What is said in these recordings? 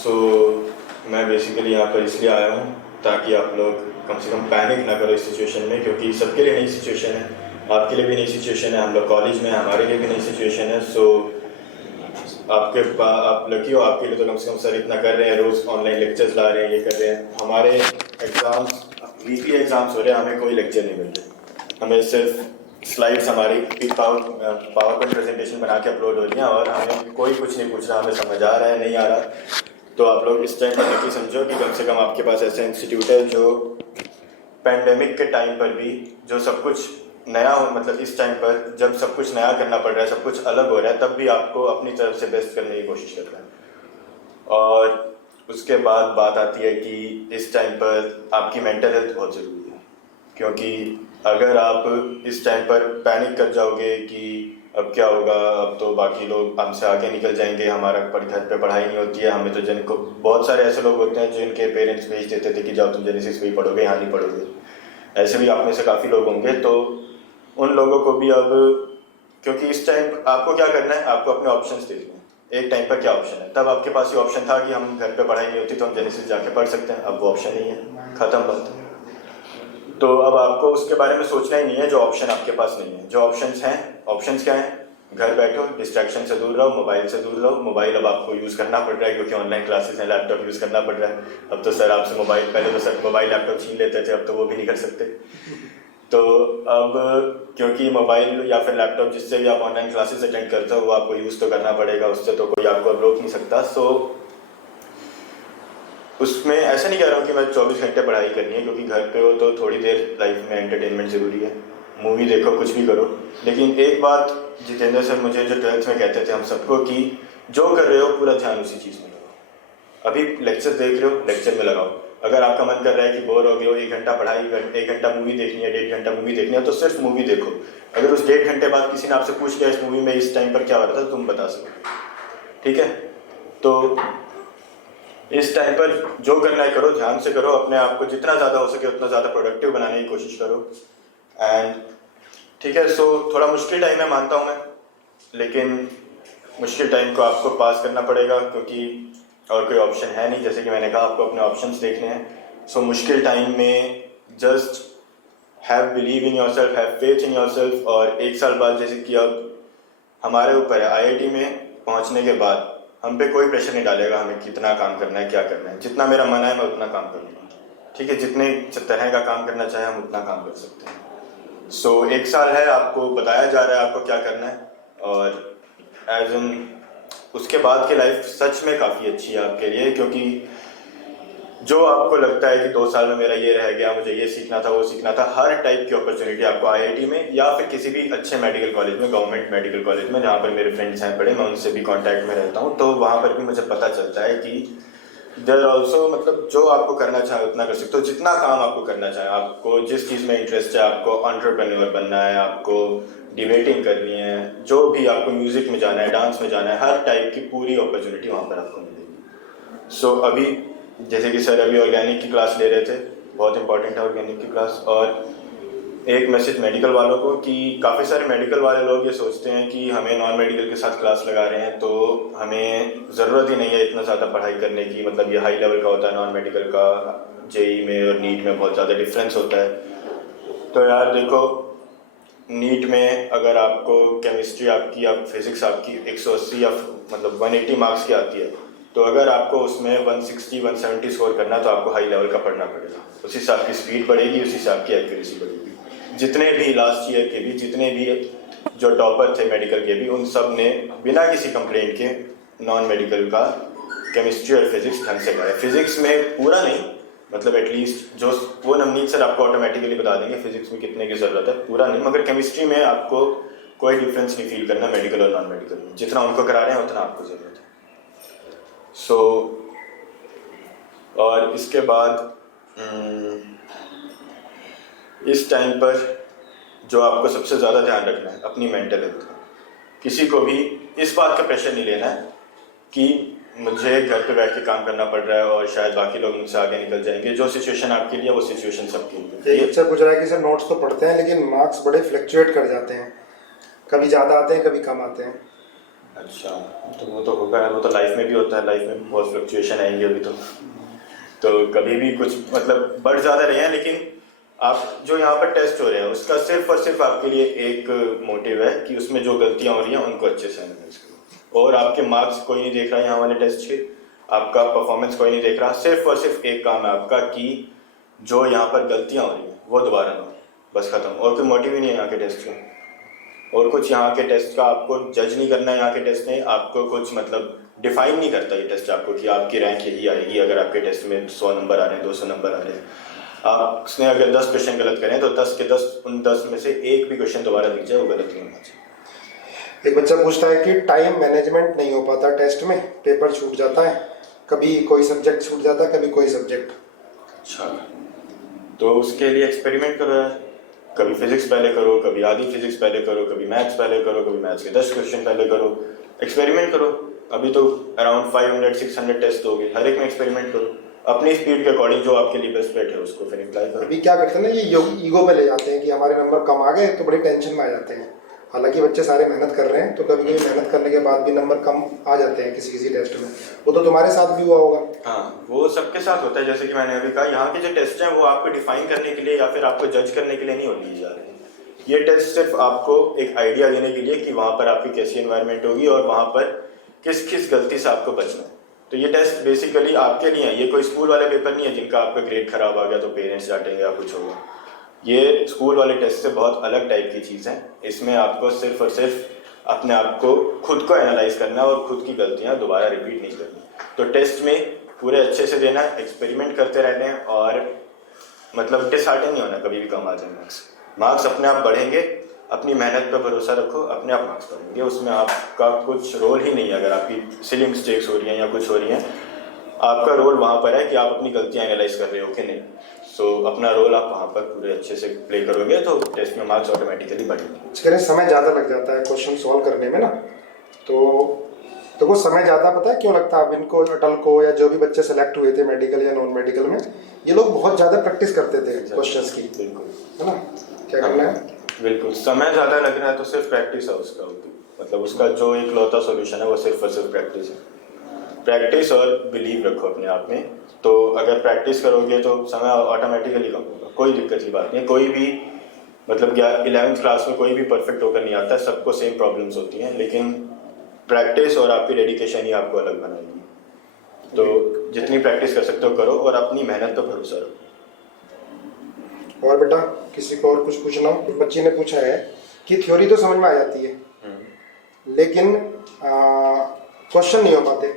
सो मैं बेसिकली यहाँ पर इसलिए आया हूँ ताकि आप लोग कम से कम पैनिक ना करो इस सिचुएशन में, क्योंकि सबके लिए नई सिचुएशन है, आपके लिए भी नई सिचुएशन है, हम लोग कॉलेज में हैं, हमारे लिए भी नई सिचुएशन है। सो आप लकी हो, आपके लिए तो कम से कम सर इतना कर रहे हैं, रोज़ ऑनलाइन लेक्चर्स ला रहे हैं, ये कर रहे हैं। हमारे एग्ज़ाम्स वीकली एग्ज़ाम्स हो रहे हैं, हमें कोई लेक्चर नहीं मिल रहे, हमें सिर्फ स्लाइड्स हमारी पावर पॉइंट प्रेजेंटेशन बना के अपलोड हो रही हैं और हमें कोई कुछ नहीं पूछ रहा, हमें समझ आ रहा है नहीं आ रहा। तो आप लोग इस टाइम पर लकी समझो कि कम से कम आपके पास ऐसा इंस्टीट्यूट है जो पैंडेमिक के टाइम पर भी जो सब कुछ नया हो, मतलब इस टाइम पर जब सब कुछ नया करना पड़ रहा है, सब कुछ अलग हो रहा है, तब भी आपको अपनी तरफ से बेस्ट करने की कोशिश कर रहा है। और उसके बाद बात आती है कि इस टाइम पर आपकी मेंटल हेल्थ बहुत ज़रूरी है, क्योंकि अगर आप इस टाइम पर पैनिक कर जाओगे कि अब क्या होगा, अब तो बाकी लोग हमसे आगे निकल जाएंगे, हमारा घर पे पढ़ाई नहीं होती है, हमें तो जिनको बहुत सारे ऐसे लोग होते हैं जिनके पेरेंट्स भेज देते थे कि जाओ तुम जेनेसिस पे ही पढ़ोगे, यहाँ नहीं पढ़ोगे, ऐसे भी आप में से काफ़ी लोग होंगे। तो उन लोगों को भी अब, क्योंकि इस टाइम आपको क्या करना है, आपको अपने ऑप्शंस देखने हैं। एक टाइम पर क्या ऑप्शन है, तब आपके पास ये ऑप्शन था कि हम घर पे पढ़ाई नहीं होती तो हम जेनेसिस जाके पढ़ सकते हैं, अब वो ऑप्शन नहीं है, ख़त्म बात है। तो अब आपको उसके बारे में सोचना ही नहीं है जो ऑप्शन आपके पास नहीं है। जो ऑप्शंस हैं, ऑप्शंस क्या हैं, घर बैठो, डिस्ट्रैक्शन से दूर रहो, मोबाइल से दूर रहो। मोबाइल अब आपको यूज़ करना पड़ रहा है क्योंकि ऑनलाइन क्लासेस हैं, लैपटॉप यूज़ करना पड़ रहा है। अब तो सर आपसे मोबाइल, पहले तो सर मोबाइल लैपटॉप छीन लेते थे, अब तो वो भी नहीं कर सकते। तो अब क्योंकि मोबाइल या फिर लैपटॉप जिससे भी आप ऑनलाइन क्लासेस अटेंड करते हो वो आपको यूज़ तो करना पड़ेगा, उससे तो कोई आपको रोक नहीं सकता। सो उसमें ऐसा नहीं कह रहा हूँ कि मैं 24 घंटे पढ़ाई करनी है, क्योंकि घर पे हो तो थोड़ी देर लाइफ में एंटरटेनमेंट ज़रूरी है, मूवी देखो, कुछ भी करो। लेकिन एक बात जितेंद्र सर मुझे जो 12th में कहते थे हम सबको कि जो कर रहे हो पूरा ध्यान उसी चीज़ में लगाओ। अभी लेक्चर देख रहे हो, लेक्चर में लगाओ। अगर आपका मन कर रहा है कि बोर हो गए हो, 1 घंटा पढ़ाई कर, 1 घंटा मूवी देखनी है, 1.5 घंटा मूवी देखनी है, तो सिर्फ मूवी देखो। अगर उस 1.5 घंटे बाद किसी ने आपसे पूछ लिया इस मूवी में इस टाइम पर क्या हो रहा था, तो तुम बता सको, ठीक है। तो इस टाइम पर जो करना है करो, ध्यान से करो, अपने आप को जितना ज़्यादा हो सके उतना ज़्यादा प्रोडक्टिव बनाने की कोशिश करो। एंड ठीक है, सो थोड़ा मुश्किल टाइम है मानता हूँ मैं, लेकिन मुश्किल टाइम को आपको पास करना पड़ेगा क्योंकि और कोई ऑप्शन है नहीं। जैसे कि मैंने कहा, आपको अपने ऑप्शंस देखने हैं। सो मुश्किल टाइम में just have believe in yourself, have faith in yourself. और 1 साल बाद, जैसे कि अब हमारे ऊपर है, आईआईटी में पहुंचने के बाद हम पे कोई प्रेशर नहीं डालेगा हमें कितना काम करना है, क्या करना है। जितना मेरा मन है मैं उतना काम करूँगा, ठीक है। जितने तरह का काम करना चाहे हम उतना काम कर सकते हैं। सो 1 साल है, आपको बताया जा रहा है आपको क्या करना है, और एज एन उसके बाद की लाइफ सच में काफ़ी अच्छी है आपके लिए। क्योंकि जो आपको लगता है कि 2 साल में मेरा ये रह गया, मुझे ये सीखना था, वो सीखना था, हर टाइप की अपॉर्चुनिटी आपको आईआईटी में या फिर किसी भी अच्छे मेडिकल कॉलेज में, गवर्नमेंट मेडिकल कॉलेज में, जहाँ पर मेरे फ्रेंड्स हैं पढ़े, मैं उनसे भी कांटेक्ट में रहता हूँ, तो वहाँ पर भी मुझे पता चलता है कि देयर ऑल्सो, मतलब जो आपको करना चाहे उतना कर सकते हो। जितना काम आपको करना चाहे, आपको जिस चीज़ में इंटरेस्ट है, आपको एंटरप्रेन्योर बनना है, आपको डिबेटिंग करनी है, जो भी आपको म्यूज़िक में जाना है, डांस में जाना है, हर टाइप की पूरी अपॉर्चुनिटी वहाँ पर आपको मिलेगी। सो अभी जैसे कि सर अभी ऑर्गेनिक की क्लास ले रहे थे, बहुत इंपॉर्टेंट है ऑर्गेनिक की क्लास। और एक मैसेज मेडिकल वालों को कि काफ़ी सारे मेडिकल वाले लोग ये सोचते हैं कि हमें नॉन मेडिकल के साथ क्लास लगा रहे हैं तो हमें ज़रूरत ही नहीं है इतना ज़्यादा पढ़ाई करने की, मतलब ये हाई लेवल का होता है नॉन मेडिकल का, जेई में और नीट में बहुत ज़्यादा डिफरेंस होता है। तो यार देखो, नीट में अगर आपको केमिस्ट्री आपकी या फिज़िक्स आपकी 180 या मतलब 180 मार्क्स की आती है, तो अगर आपको उसमें 160 170 स्कोर करना है तो आपको हाई लेवल का पढ़ना पड़ेगा। उसी से आपकी स्पीड बढ़ेगी, उसी से आपकी एक्यूरेसी बढ़ेगी। जितने भी लास्ट ईयर के भी, जितने भी जो टॉपर थे मेडिकल के भी, उन सब ने बिना किसी कंप्लेंट के नॉन मेडिकल का केमिस्ट्री और फिज़िक्स ढंग से करा। फिज़िक्स में पूरा नहीं, मतलब एटलीस्ट जो वो नवनीत सर आपको ऑटोमेटिकली बता देंगे फिज़िक्स में कितने की ज़रूरत है, पूरा नहीं, मगर केमिस्ट्री में आपको कोई डिफरेंस नहीं फील करना मेडिकल और नॉन मेडिकल में। जितना उनको करा रहे हैं उतना आपको ज़रूरत है। सो और इसके बाद इस टाइम पर जो आपको सबसे ज़्यादा ध्यान रखना है अपनी मेंटल हेल्थ का। किसी को भी इस बात का प्रेशर नहीं लेना है कि मुझे घर पे बैठ के काम करना पड़ रहा है और शायद बाकी लोग मुझसे आगे निकल जाएंगे। जो सिचुएशन आपके लिए वो सिचुएशन सबके लिए। एक बच्चा पूछ रहा है कि सर नोट्स तो पढ़ते हैं लेकिन मार्क्स बड़े फ्लक्चुएट कर जाते हैं, कभी ज़्यादा आते हैं कभी कम आते हैं। अच्छा, तो वो तो होगा, वो तो लाइफ में भी होता है, लाइफ में बहुत फ्लक्चुएशन आएंगे अभी तो कभी भी कुछ मतलब बढ़ ज़्यादा रहे हैं, लेकिन आप जो यहाँ पर टेस्ट हो रहे हैं उसका सिर्फ और सिर्फ आपके लिए एक मोटिव है कि उसमें जो गलतियाँ हो रही हैं उनको अच्छे से एनालाइज करो। और आपके मार्क्स कोई नहीं देख रहा है यहाँ वाले टेस्ट के, आपका परफॉर्मेंस कोई नहीं देख रहा, सिर्फ और सिर्फ एक काम है आपका कि जो यहाँ पर गलतियाँ हो रही हैं वो दोबारा ना हो, बस खत्म। और कोई मोटिव ही नहीं है यहाँ के टेस्ट का, और कुछ यहाँ के टेस्ट का आपको जज नहीं करना है। यहाँ के टेस्ट में आपको कुछ मतलब डिफाइन नहीं करता ये टेस्ट आपको कि आपकी रैंक यही आएगी अगर आपके टेस्ट में 100 नंबर आ रहे हैं, 200 नंबर आ रहे हैं। आपने अगर 10 क्वेश्चन गलत करें तो 10 के 10 उन 10 में से एक भी क्वेश्चन दोबारा दिख जाए वो गलत नहीं होना चाहिए। एक बच्चा पूछता है कि टाइम मैनेजमेंट नहीं हो पाता टेस्ट में, पेपर छूट जाता है, कभी कोई सब्जेक्ट छूट जाता है, कभी कोई सब्जेक्ट। अच्छा, तो उसके लिए एक्सपेरिमेंट करो यार, कभी फिजिक्स पहले करो, कभी आधी फिजिक्स पहले करो, कभी मैथ्स पहले करो, कभी मैथ्स के 10 क्वेश्चन पहले करो, एक्सपेरिमेंट करो। अभी तो अराउंड 500-600 टेस्ट हो गए, हर एक में एक्सपेरिमेंट करो अपनी स्पीड के अकॉर्डिंग, जो आपके लिए बेस्ट बेट है उसको फिर अप्लाई करो। अभी क्या करते हैं ना, ये ईगो पे ले जाते हैं कि हमारे नंबर कम आ गए तो बड़ी टेंशन में आ जाते हैं। हालांकि बच्चे सारे मेहनत कर रहे हैं, तो कभी कभी मेहनत करने के बाद भी नंबर कम आ जाते हैं किसी किसी टेस्ट में। वो तो तुम्हारे साथ भी हुआ होगा। हाँ, वो सबके साथ होता है। जैसे कि मैंने अभी कहा, यहाँ के जो टेस्ट हैं वो आपको डिफाइन करने के लिए या फिर आपको जज करने के लिए नहीं होने दिए जा रहे हैं। ये टेस्ट सिर्फ आपको एक आइडिया देने के लिए कि वहाँ पर आपकी कैसी एनवायरनमेंट होगी और वहाँ पर किस किस गलती से आपको बचना है। तो ये टेस्ट बेसिकली आपके लिए है, ये कोई स्कूल वाले पेपर नहीं है जिनका आपका ग्रेड खराब आ गया तो पेरेंट्स डांटेंगे या कुछ होगा। ये स्कूल वाले टेस्ट से बहुत अलग टाइप की चीज़ है। इसमें आपको सिर्फ और सिर्फ अपने आप को खुद को एनालाइज करना है और खुद की गलतियाँ दोबारा रिपीट नहीं करनी। तो टेस्ट में पूरे अच्छे से देना है, एक्सपेरिमेंट करते रहने हैं और मतलब डिसहार्टन नहीं होना कभी भी कम आ जाए मार्क्स। मार्क्स अपने आप बढ़ेंगे, अपनी मेहनत पर भरोसा रखो, अपने आप मार्क्स बढ़ेंगे, उसमें आपका कुछ रोल ही नहीं है। अगर आपकी सिली मिस्टेक्स हो रही हैं या कुछ हो रही हैं, आपका रोल वहाँ पर है कि आप अपनी गलतियाँ एनालाइज कर रहे हो कि नहीं। सो अपना रोल आप वहाँ पर पूरे अच्छे से प्ले करोगे तो टेस्ट में मार्क्स ऑटोमेटिकली बढ़ेंगे। इसके लिए समय ज़्यादा लग जाता है क्वेश्चन सॉल्व करने में ना, तो वो समय ज़्यादा पता है क्यों लगता है? अब इनको अटल को या जो भी बच्चे सेलेक्ट हुए थे मेडिकल या नॉन मेडिकल में, ये लोग बहुत ज़्यादा प्रैक्टिस करते थे क्वेश्चंस की। बिल्कुल, है ना? क्या करना है? बिल्कुल, समय ज़्यादा लग रहा है तो सिर्फ प्रैक्टिस है उसका, मतलब उसका जो एक लौता सोल्यूशन है वो सिर्फ और सिर्फ प्रैक्टिस है। प्रैक्टिस और बिलीव रखो अपने आप में। तो अगर प्रैक्टिस करोगे तो समय ऑटोमेटिकली कम होगा, कोई दिक्कत की बात नहीं। कोई भी मतलब 11th क्लास में कोई भी परफेक्ट होकर नहीं आता, सबको सेम प्रॉब्लम्स होती हैं, लेकिन प्रैक्टिस और आपकी डेडिकेशन ही आपको अलग बनाएगी। तो जितनी प्रैक्टिस कर सकते हो करो और अपनी मेहनत पर भरोसा रखो। और बेटा किसी को और कुछ पूछना हो? बच्ची ने पूछा है कि थ्योरी तो समझ में आ जाती है लेकिन क्वेश्चन नहीं हो पाते।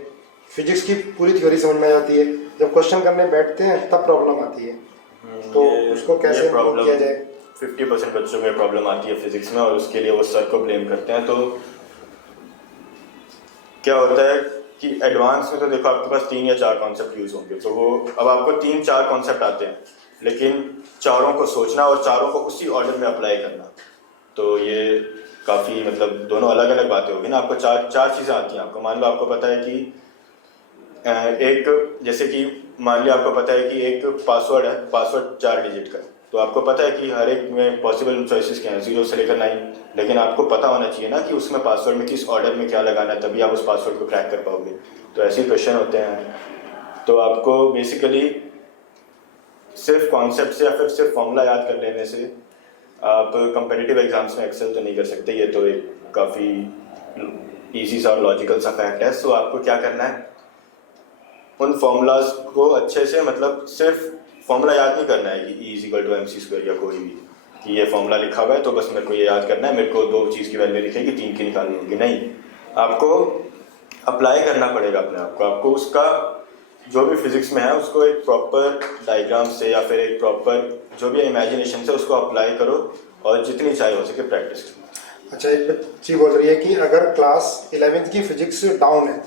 फिजिक्स की पूरी थ्योरी समझ में आ जाती है, जब क्वेश्चन करने बैठते हैं तब प्रॉब्लम आती है। तो उसको कैसे प्रॉब्लम किया जाए? 50% बच्चों में प्रॉब्लम आती है फिजिक्स में और उसके लिए वो सर को ब्लेम करते हैं। तो क्या होता है कि एडवांस में तो देखो आपके पास 3 या 4 कॉन्सेप्ट यूज होंगे, तो वो अब आपको 3-4 कॉन्सेप्ट आते हैं, लेकिन चारों को सोचना और चारों को उसी ऑर्डर में अप्लाई करना, तो ये काफ़ी मतलब दोनों अलग अलग बातें होगी ना। आपको चार चीज़ें आती हैं। आपको मान लो आपको पता है कि एक जैसे कि मान लिया आपको पता है कि एक पासवर्ड है, पासवर्ड 4 डिजिट का, तो आपको पता है कि हर एक में पॉसिबल चॉइसेस क्या हैं, 0 से लेकर 9, लेकिन आपको पता होना चाहिए ना कि उसमें पासवर्ड में किस ऑर्डर में क्या लगाना है, तभी आप उस पासवर्ड को क्रैक कर पाओगे। तो ऐसे क्वेश्चन होते हैं। तो आपको बेसिकली सिर्फ कॉन्सेप्ट से या फिर सिर्फ फॉर्मूला याद कर लेने से आप कंपेटिटिव एग्जाम्स में एक्सेल तो नहीं कर सकते। ये तो एक काफ़ी ईजी सा और लॉजिकल सा फैक्ट है। सो आपको क्या करना है, उन फॉर्मूलाज को अच्छे से मतलब सिर्फ फॉर्मूला याद नहीं करना है कि E=mc² या कोई भी कि ये फॉर्मूला लिखा हुआ है तो बस मेरे को ये याद करना है, मेरे को 2 चीज़ की वैल्यू दिखेगी, 3 की निकालनी होगी। नहीं, आपको अप्लाई करना पड़ेगा अपने आप को। आपको उसका जो भी फिजिक्स में है उसको एक प्रॉपर डायग्राम से या फिर एक प्रॉपर जो भी इमेजिनेशन से उसको अप्लाई करो और जितनी चाहे हो सके प्रैक्टिस करो। अच्छा, एक बच्ची बोल रही है कि अगर क्लास 11th की फिजिक्स डाउन है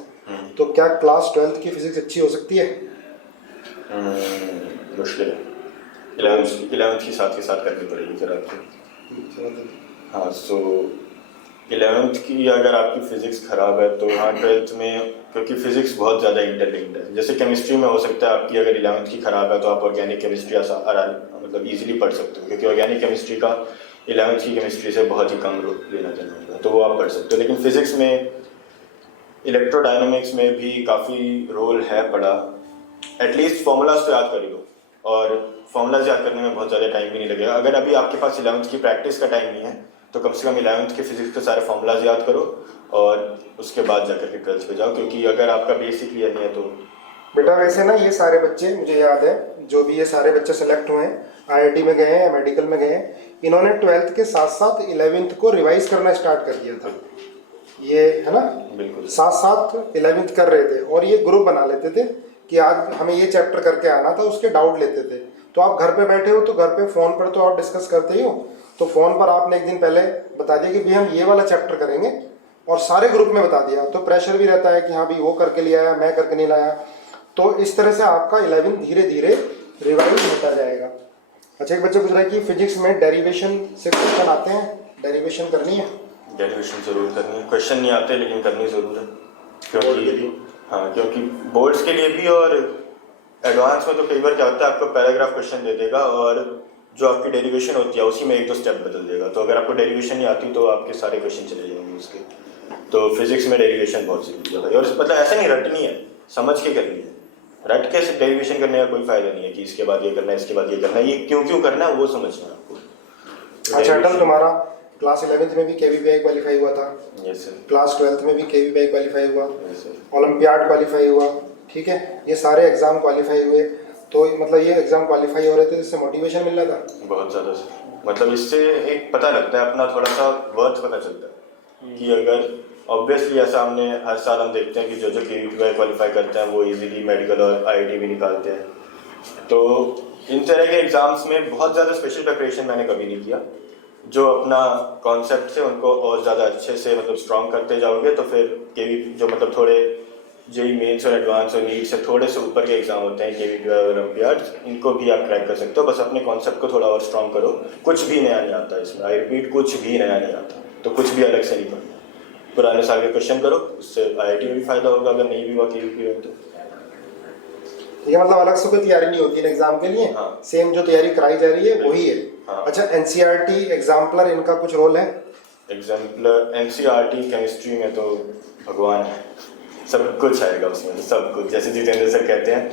तो क्या क्लास 12th की फिजिक्स अच्छी हो सकती है? मुश्किल है। 11th की साथ के साथ करनी पड़ेगी फिर आपको। हाँ, सो 11th की अगर आपकी फिजिक्स खराब है तो हाँ 12th में, क्योंकि फिजिक्स बहुत ज़्यादा इंटरलिंक्ड है। जैसे केमिस्ट्री में हो सकता है आपकी अगर 11th की खराब है तो आप ऑर्गेनिक केमिस्ट्री मतलब ईजिली पढ़ सकते हो, क्योंकि ऑर्गेनिक केमिस्ट्री का 11th की केमिस्ट्री से बहुत ही कम लेना देना होगा, तो वो आप पढ़ सकते हो। लेकिन फिजिक्स में इलेक्ट्रोडायनामिक्स में भी काफ़ी रोल है पड़ा। एटलीस्ट फॉर्मूलाज तो याद कर ही लो, और फॉर्मूलाज याद करने में बहुत ज़्यादा टाइम भी नहीं लगेगा। अगर अभी आपके पास 11th की प्रैक्टिस का टाइम नहीं है तो कम से कम 11th के फिजिक्स के सारे फॉर्मूलाज याद करो और उसके बाद जाकर के 12th पे जाओ, क्योंकि अगर आपका बेसिक क्लियर नहीं है तो। बेटा वैसे ना ये सारे बच्चे, मुझे याद है जो भी ये सारे बच्चे सेलेक्ट हुए हैं, आईआईटी में गए हैं, मेडिकल में गए हैं, इन्होंने 12th के साथ साथ 11th को रिवाइज करना स्टार्ट कर दिया था। ये है ना, बिल्कुल साथ साथ 11th कर रहे थे और ये ग्रुप बना लेते थे कि आज हमें ये चैप्टर करके आना था, उसके डाउट लेते थे। तो आप घर पे बैठे हो तो घर पे फ़ोन पर तो आप डिस्कस करते ही हो, तो फ़ोन पर आपने एक दिन पहले बता दिया कि भाई हम ये वाला चैप्टर करेंगे और सारे ग्रुप में बता दिया, तो प्रेशर भी रहता है कि हाँ भाई वो करके ले आया, मैं करके नहीं लाया। तो इस तरह से आपका 11 धीरे धीरे रिवाइज होता जाएगा। अच्छा, एक बच्चा पूछ रहा है कि फिजिक्स में डेरिवेशन से क्वेश्चन आते हैं, डेरिवेशन करनी है? डेरिवेशन जरूर करनी है, क्वेश्चन नहीं आते लेकिन करनी ज़रूर है, क्योंकि हाँ, क्योंकि बोर्ड्स के लिए भी और एडवांस में तो कई बार क्या होता है आपको पैराग्राफ क्वेश्चन दे देगा और जो आपकी डेरिवेशन होती है उसी में एक दो स्टेप बदल देगा। तो अगर आपको डेरिवेशन नहीं आती तो आपके सारे क्वेश्चन चले जाएंगे उसके। तो फिजिक्स में डेरिवेशन बहुत जरूरी है भाई, और मतलब ऐसा नहीं रटनी है, समझ के करनी है। रट के डेरिवेशन करने का कोई फायदा नहीं है कि इसके बाद ये करना है, इसके बाद ये करना है, ये क्यों करना है वो समझना है आपको। अच्छा अटल, तुम्हारा क्लास 11th में भी केवीपीआई क्वालिफाई हुआ था? Yes sir. क्लास 12th में भी केवीपीआई क्वालिफाई हुआ, यस सर। ओलंपियाड क्वालिफाई हुआ, ठीक है, ये सारे एग्जाम क्वालिफाई हुए। तो मतलब ये एग्जाम क्वालिफाई हो रहे थे, इससे मोटिवेशन मिल रहा था? बहुत ज़्यादा सर, मतलब इससे एक पता लगता है, अपना थोड़ा सा वर्थ पता चलता है कि अगर ऑब्वियसली ऐसा हमने हर साल हम देखते हैं कि जो केवीपीआई क्वालिफाई करते हैं वो इजीली मेडिकल और आईआईटी भी निकालते हैं। तो इन तरह के एग्ज़ाम्स में बहुत ज़्यादा स्पेशल प्रिपरेशन मैंने कभी नहीं किया। जो अपना कॉन्सेप्ट से उनको और ज़्यादा अच्छे से मतलब स्ट्रॉन्ग करते जाओगे तो फिर केवी जो मतलब थोड़े जेई मेंस और एडवांस और नीट से थोड़े से ऊपर के एग्जाम होते हैं केवीपीआई और ओलंपियाड, इनको भी आप क्रैक कर सकते हो। बस अपने कॉन्सेप्ट को थोड़ा और स्ट्रॉन्ग करो। कुछ भी नया नहीं आता इसमें, आई रिपीट, कुछ भी नया नहीं आता, तो कुछ भी अलग से नहीं पढ़ना। पुराने साल के क्वेश्चन करो, उससे आईआईटी में भी फायदा होगा अगर नहीं भी हुआ केवीपीआई तो। ये मतलब अलग से कोई तैयारी नहीं होती है एग्जाम के लिए? हाँ। सेम जो तैयारी कराई जा रही है वही है? हाँ। अच्छा, एनसीईआरटी एग्जाम्पलर, इनका कुछ रोल है? एग्जाम्पलर एनसीईआरटी केमिस्ट्री में तो भगवान है, सब कुछ आएगा उसमें, सब कुछ, जैसे जितेंद्र सर कहते हैं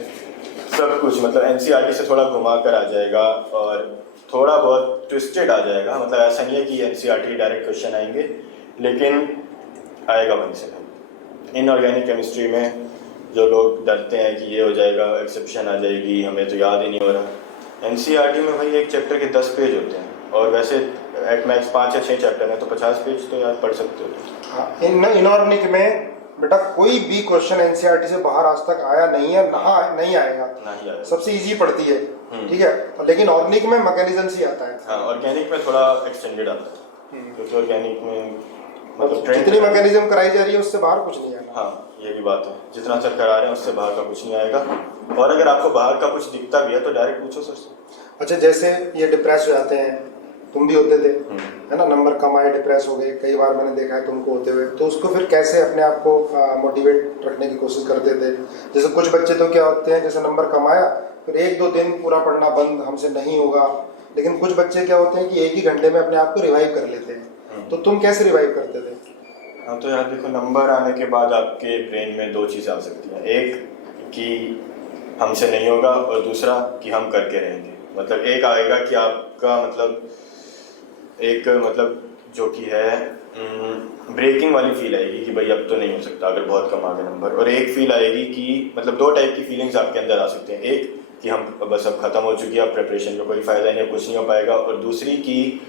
सब कुछ। मतलब एनसीईआरटी से थोड़ा घुमा कर आ जाएगा और थोड़ा बहुत ट्विस्टेड आ जाएगा। मतलब ऐसा नहीं है कि एनसीईआरटी डायरेक्ट क्वेश्चन आएंगे, लेकिन आएगा वहीं से। इनऑर्गेनिक केमिस्ट्री में जो लोग डरते हैं कि ये हो जाएगा, एक्सेप्शन आ जाएगी, हमें तो याद ही नहीं हो रहा। एनसीईआरटी में भाई एक चैप्टर के 10 पेज होते हैं, और वैसे एट मैक्स 5 या 6 चैप्टर हैं, तो 50 पेज तो यार पढ़ सकते हो। हाँ, इनऑर्गेनिक में बेटा कोई भी क्वेश्चन एनसीईआरटी से बाहर आज तक आया नहीं है, नहीं आएगा, नहीं आएगा, सबसे इजी पड़ती है, ठीक है। लेकिन ऑर्गेनिक में मैकेनिज्म से आता है। हाँ, ऑर्गेनिक में थोड़ा एक्सटेंडेड आता है, क्योंकि ऑर्गेनिक में मतलब जितनी मैकेनिज्म कराई जा रही है उससे बाहर कुछ नहीं आएगा। हाँ, ये भी बात है, जितना सर करा रहे हैं उससे बाहर का कुछ नहीं आएगा। और अगर आपको बाहर का कुछ दिखता भी है तो डायरेक्ट पूछो सर से। अच्छा, जैसे ये डिप्रेस हो जाते हैं, तुम भी होते थे, है ना, नंबर कम आए डिप्रेस हो गए, कई बार मैंने देखा है तुमको होते हुए, तो उसको फिर कैसे अपने आप को मोटिवेट रखने की कोशिश करते थे? जैसे कुछ बच्चे तो क्या होते हैं, जैसे नंबर कम आया फिर 1-2 दिन पूरा पढ़ना बंद, हमसे नहीं होगा। लेकिन कुछ बच्चे क्या होते हैं कि 1 ही घंटे में अपने आप को रिवाइव कर लेते हैं, तो तुम कैसे रिवाइव करते थे? हाँ, तो यार देखो, नंबर आने के बाद आपके ब्रेन में 2 चीज़ें आ सकती हैं, एक कि हमसे नहीं होगा और दूसरा कि हम करके रहेंगे। मतलब एक आएगा कि आपका मतलब जो कि है ब्रेकिंग वाली फील आएगी कि भाई अब तो नहीं हो सकता अगर बहुत कम आ गए नंबर, और एक फील आएगी कि मतलब 2 टाइप की फीलिंग्स आपके अंदर आ सकते हैं। एक कि हम बस अब खत्म हो चुकी है, अब प्रिपरेशन में कोई फ़ायदा नहीं है, कुछ नहीं हो पाएगा, और दूसरी कि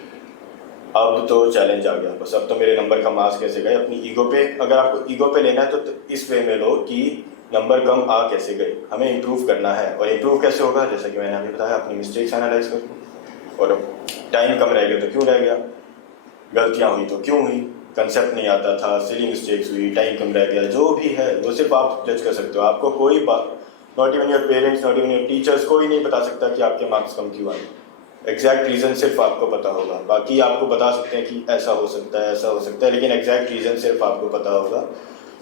अब तो चैलेंज आ गया, बस अब तो मेरे नंबर कम मार्क्स कैसे गए। अपनी ईगो पे, अगर आपको ईगो पे लेना है तो इस वे में लो कि नंबर कम आ कैसे गए, हमें इम्प्रूव करना है। और इम्प्रूव कैसे होगा, जैसा कि मैंने अभी बताया, अपनी मिस्टेक्स एनालाइज करो, और टाइम कम रह गया तो क्यों रह गया, गलतियाँ हुई तो क्यों हुई, कंसेप्ट नहीं आता था, सिली मिस्टेक्स हुई, टाइम कम रह गया, जो भी है वो सिर्फ आप जज कर सकते हो। आपको कोई बात, not even your parents, not even your teachers, कोई नहीं बता सकता कि आपके मार्क्स कम क्यों आए। एग्जैक्ट रीज़न सिर्फ आपको पता होगा। बाकी आपको बता सकते हैं कि ऐसा हो सकता है, ऐसा हो सकता है, लेकिन एग्जैक्ट रीज़न सिर्फ आपको पता होगा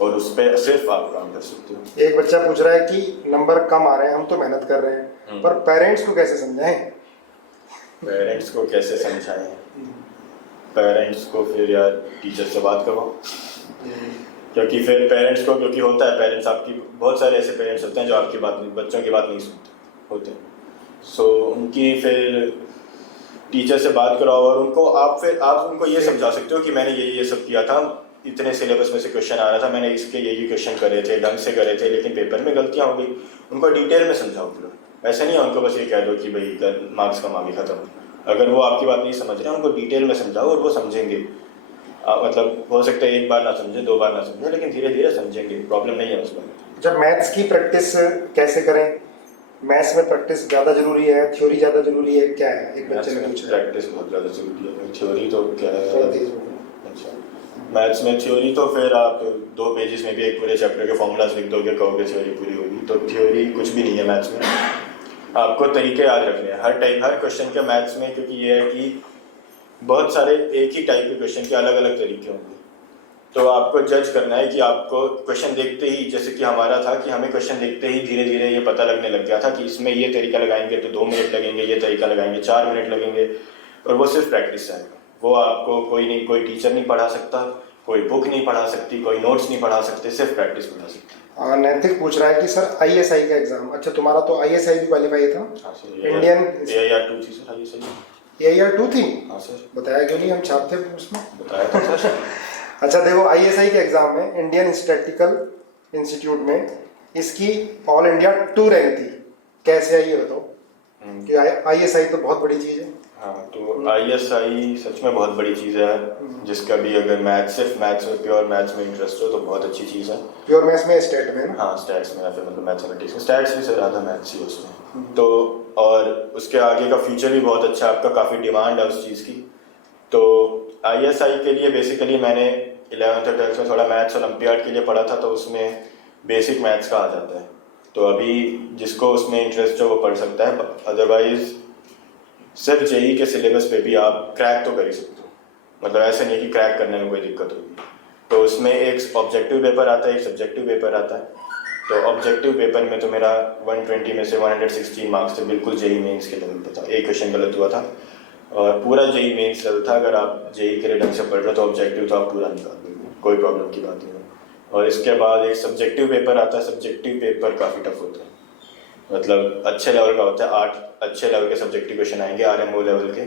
और उस पर सिर्फ आप काम कर सकते हो। एक बच्चा पूछ रहा है कि नंबर कम आ रहे हैं, हम तो मेहनत कर रहे हैं, पर पेरेंट्स को कैसे समझाएं? पेरेंट्स को कैसे समझाएं? पेरेंट्स को फिर यार टीचर से बात करवाओ। क्योंकि फिर पेरेंट्स को, क्योंकि होता है पेरेंट्स आपकी, बहुत सारे ऐसे पेरेंट्स होते हैं जो आपकी बात नहीं, बच्चों की बात नहीं सुनते होते हैं। सो उनकी फिर टीचर से बात कराओ और उनको आप उनको ये समझा सकते हो कि मैंने ये सब किया था, इतने सिलेबस में से क्वेश्चन आ रहा था, मैंने इसके ये क्वेश्चन करे थे, ढंग से करे थे, लेकिन पेपर में गलतियाँ हो गई। उनको डिटेल में समझाओ पूरा। ऐसा नहीं है उनको बस ये कह दो कि भाई मार्क्स कम आ गए, खत्म। अगर वो आपकी बात नहीं समझ रहे हैं, उनको डिटेल में समझाओ और वो समझेंगे। मतलब हो सकता है एक बार ना समझे, 2 बार ना समझे, लेकिन धीरे धीरे समझेंगे, प्रॉब्लम नहीं है उसमें। जब मैथ्स की प्रैक्टिस कैसे करें? मैथ्स में प्रैक्टिस ज़्यादा जरूरी है, थ्योरी ज़्यादा जरूरी है, क्या है? एक बच्चे ने पूछा। प्रैक्टिस बहुत ज़्यादा जरूरी है, थ्योरी तो क्या है। थोड़ा तेज बोलो। अच्छा, मैथ्स में थ्योरी तो फिर आप 2 पेजेस में भी एक पूरे चैप्टर के फॉर्मूलाज लिख दोगे, कहोगे थ्योरी पूरी होगी। तो थ्योरी कुछ भी नहीं है मैथ्स में। आपको तरीके याद रखने हैं हर क्वेश्चन के मैथ्स में, क्योंकि ये है कि बहुत सारे एक ही टाइप के क्वेश्चन के अलग अलग तरीके होंगे। तो आपको जज करना है कि आपको क्वेश्चन देखते ही, जैसे कि हमारा था कि हमें क्वेश्चन देखते ही धीरे धीरे ये पता लगने लग गया था कि इसमें ये तरीका लगाएंगे तो 2 मिनट लगेंगे, ये तरीका लगाएंगे 4 मिनट लगेंगे। और वो सिर्फ प्रैक्टिस से आएगा। वो आपको कोई टीचर नहीं पढ़ा सकता, कोई बुक नहीं पढ़ा सकती, कोई नोट्स नहीं पढ़ा सकते, सिर्फ प्रैक्टिस पढ़ा सकते। नैतिक पूछ रहा है कि सर आईएसआई का एग्जाम, अच्छा तुम्हारा तो आईएसआई भी क्वालिफाई था? इंडियन AIR 2 थी सर, आईएसआई AIR 2 थी? हाँ सर। बताया क्यों नहीं? हम छाप थे उसमें। बताया था सर। अच्छा देखो, आईएसआई के एग्जाम में, इंडियन स्टैटिस्टिकल इंस्टीट्यूट में इसकी ऑल इंडिया 2 रैंक थी। कैसे आई ये बताओ? कि आईएसआई तो बहुत बड़ी चीज़ है। हाँ, तो आईएसआई सच में बहुत बड़ी चीज़ है, जिसका भी अगर सिर्फ मैथ्स में, प्योर मैथ्स में इंटरेस्ट हो तो बहुत अच्छी चीज़ है। प्योर मैथ्स में, स्टैट में ना? हाँ, स्टैट्स में या फिर मतलब मैथमेटिक्स में, स्टैट्स भी से ज़्यादा मैथ्स ही उसमें। तो और उसके आगे का फ्यूचर भी बहुत अच्छा है, आपका काफ़ी डिमांड है उस चीज़ की। तो आईएसआई के लिए बेसिकली मैंने 11th और 12th में थोड़ा मैथ्स ओलंपियाड के लिए पढ़ा था, तो उसमें बेसिक मैथ्स का आ जाता है। तो अभी जिसको उसमें इंटरेस्ट हो वो पढ़ सकता है, अदरवाइज सिर्फ जेई के सिलेबस पे भी आप क्रैक तो कर ही सकते हो। मतलब ऐसे नहीं कि क्रैक करने में कोई दिक्कत होगी। तो उसमें एक ऑब्जेक्टिव पेपर आता है, एक सब्जेक्टिव पेपर आता है। तो ऑब्जेक्टिव पेपर में तो मेरा 120 में से 116 मार्क्स थे, बिल्कुल जेई मेंस के लेवल पे था। एक क्वेश्चन गलत हुआ था और पूरा जेई मेंस लेवल था। अगर आप जेई के लिए ढंग से पढ़ रहे हो तो ऑब्जेक्टिव तो आप पूरा निकाल दोगे, कोई प्रॉब्लम की बात नहीं है। और इसके बाद एक सब्जेक्टिव पेपर आता है। सब्जेक्टिव पेपर काफ़ी टफ होता है, मतलब अच्छे लेवल का होता है। 8 अच्छे लेवल के सब्जेक्टिव क्वेश्चन आएंगे, RMO लेवल के,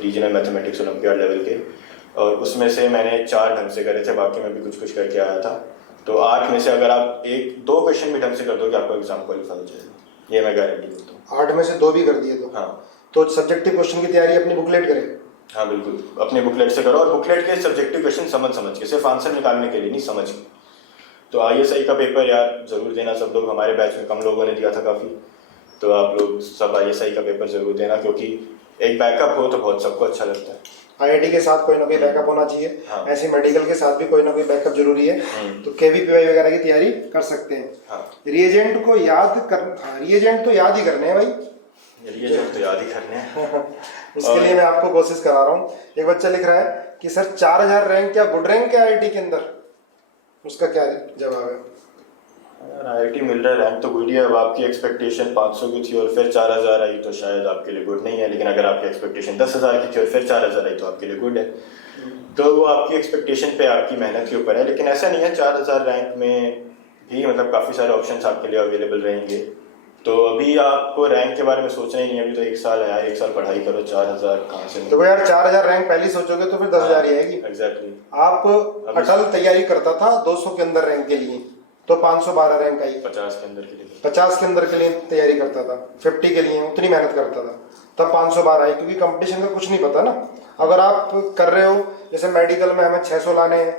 रीजनल मैथमेटिक्स ओलंपियाड लेवल के। और उसमें से मैंने 4 ढंग से करे थे, बाकी मैं भी कुछ कुछ करके आया था। तो 8 में से अगर आप 1-2 क्वेश्चन भी ढंग से कर दोगे, आपका एग्जाम क्वालिफाई हो जाएगा, ये मैं गारंटी देता हूँ। 8 में से 2 भी कर दिए तो? हाँ। तो सब्जेक्टिव क्वेश्चन की तैयारी अपनी बुकलेट करें? हाँ बिल्कुल, अपने बुकलेट से करो, और बुकलेट के सब्जेक्टिव क्वेश्चन समझ के, सिर्फ आंसर निकालने के लिए नहीं, समझ के। तो आईएसआई का पेपर यार ज़रूर देना सब लोग। हमारे बैच में कम लोगों ने दिया था काफ़ी, तो आप लोग सब आईएसआई का पेपर ज़रूर देना, क्योंकि एक बैकअप हो तो बहुत सबको अच्छा लगता है। आईआईटी के साथ कोई ना कोई बैकअप होना चाहिए। हाँ। ऐसे मेडिकल के साथ भी कोई ना कोई बैकअप जरूरी है। तो केवीपीवाई वगैरह की तैयारी कर सकते हैं। हाँ। रिएजेंट को याद कर, रिएजेंट तो याद ही करने हैं भाई, रिएजेंट तो याद ही करने हैं। उसके लिए मैं आपको कोशिश करा रहा हूँ। एक बच्चा लिख रहा है कि सर 4000 रैंक क्या गुड रैंक है आईआईटी के अंदर? उसका क्या जवाब है? यार आईआईटी मिल रहा है, रैंक तो गुड ही है। अब आपकी एक्सपेक्टेशन 500 की थी और फिर 4000 आई तो शायद आपके लिए गुड नहीं है, लेकिन अगर आपकी एक्सपेक्टेशन 10,000 की थी और फिर 4000 आई तो आपके लिए गुड है। तो वो आपकी एक्सपेक्टेशन पे, आपकी मेहनत के ऊपर है। लेकिन ऐसा नहीं है, 4000 रैंक में भी मतलब काफ़ी सारे ऑप्शंस आपके लिए अवेलेबल रहेंगे। तो अभी आपको रैंक के बारे में सोचना ही नहीं, अभी तो 1 साल है यार, 1 साल पढ़ाई करो। 4000 कहाँ से? तो यार 4000 रैंक पहले सोचोगे तो फिर 10,000 ही आएगी। एग्जैक्टली। आप अटल तैयारी करता था 200 के अंदर रैंक के लिए, तो 512 रैंक आई। 50 के अंदर के लिए, 50 के अंदर के लिए तैयारी करता था, 50 के लिए उतनी मेहनत करता था, तब 512 आई। क्योंकि कंपटीशन का कुछ नहीं पता ना। अगर आप कर रहे हो, जैसे मेडिकल में हमें 600 लाने हैं,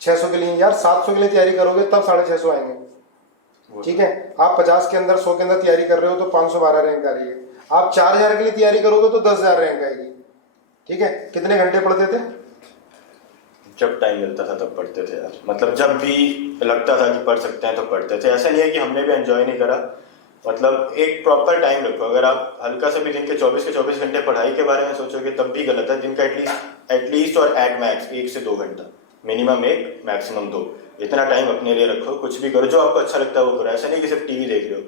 600 के लिए यार 700 के लिए तैयारी करोगे तब 650 आएंगे। ठीक है, आप 50 के अंदर 100 के अंदर तैयारी कर रहे हो तो 512 रैंक आ रही है। आप 4000 के लिए तैयारी करोगे तो 10,000 रैंक आएगी। ठीक है, कितने घंटे पढ़ते थे? जब टाइम मिलता था तब पढ़ते थे यार, मतलब जब भी लगता था कि पढ़ सकते हैं तो पढ़ते थे। ऐसा नहीं है कि हमने भी एंजॉय नहीं करा, मतलब एक प्रॉपर टाइम रखो। अगर आप हल्का सा भी दिन के 24 घंटे पढ़ाई के बारे में सोचोगे तब भी गलत है। दिन का एटलीस्ट और एट मैक्स 1 से 2 घंटा, मिनिमम 1 मैक्सिमम 2, इतना टाइम अपने लिए रखो। कुछ भी करो, जो आपको अच्छा लगता है वो करो। ऐसा नहीं कि सिर्फ टीवी देख रहे हो,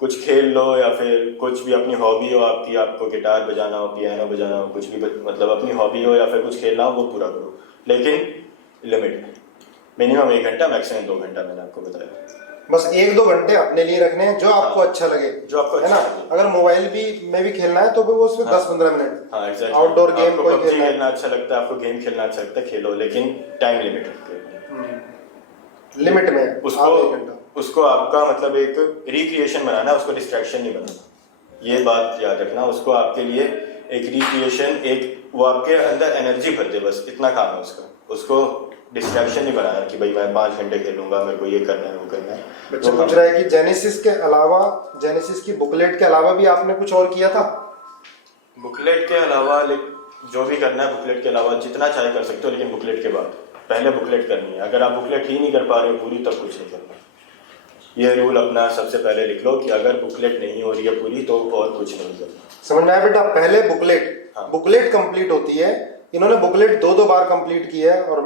कुछ खेल लो या फिर कुछ भी अपनी हॉबी हो आपकी, आपको गिटार बजाना हो, पियानो बजाना हो, कुछ भी मतलब अपनी हॉबी हो या फिर कुछ खेलना हो, वो पूरा करो, लेकिन लिमिट में। मिनिमम 1 घंटा, मैक्सिमम 2 घंटा मैंने आपको बताया। बस 1-2 घंटे अपने लिए रखने हैं जो आपको हाँ, अच्छा लगे, जो आपको है ना। अच्छा लगे। अगर मोबाइल में भी खेलना है तो वो उसमें हाँ, 10-15 मिनट, हाँ एग्जैक्टली। आउटडोर गेम आपको कोई पबजी खेलना है, खेलना अच्छा लगता है, आपको गेम खेलना अच्छा लगता है, खेलो, लेकिन टाइम लिमिट रखो। लिमिट में आधा उसको 1 घंटा। उसको आपका मतलब एक रिक्रिएशन बनाना है, उसको डिस्ट्रैक्शन नहीं बनाना। ये बात याद रखना, उसको आपके लिए एक रिक्रिएशन, एक वो आपके अंदर एनर्जी भर दे, बस इतना काम है उसका। उसको डिस्ट्रैक्शन नहीं बनाना कि भाई मैं 5 घंटे खेलूंगा, मेरे को ये करना है वो करना है। बच्चा पूछ रहा है कि जेनेसिस के अलावा, जेनेसिस की बुकलेट के अलावा भी आपने कुछ और किया था? बुकलेट के अलावा जो भी करना है, बुकलेट के अलावा जितना चाहे कर सकते हो, लेकिन बुकलेट के बाद पहले बुकलेट करनी है। अगर आप बुकलेट ही नहीं कर पा रहे हो पूरी, तब कुछ नहीं करना। ये रूल अपना सबसे पहले लिख लो कि अगर बुकलेट नहीं हो रही है पूरी तो और कुछ नहीं करना। समझ में आया बेटा? पहले बुकलेट, हाँ। बुकलेट कंप्लीट होती है। इन्होंने बुकलेट 2-2 बार कंप्लीट की है, और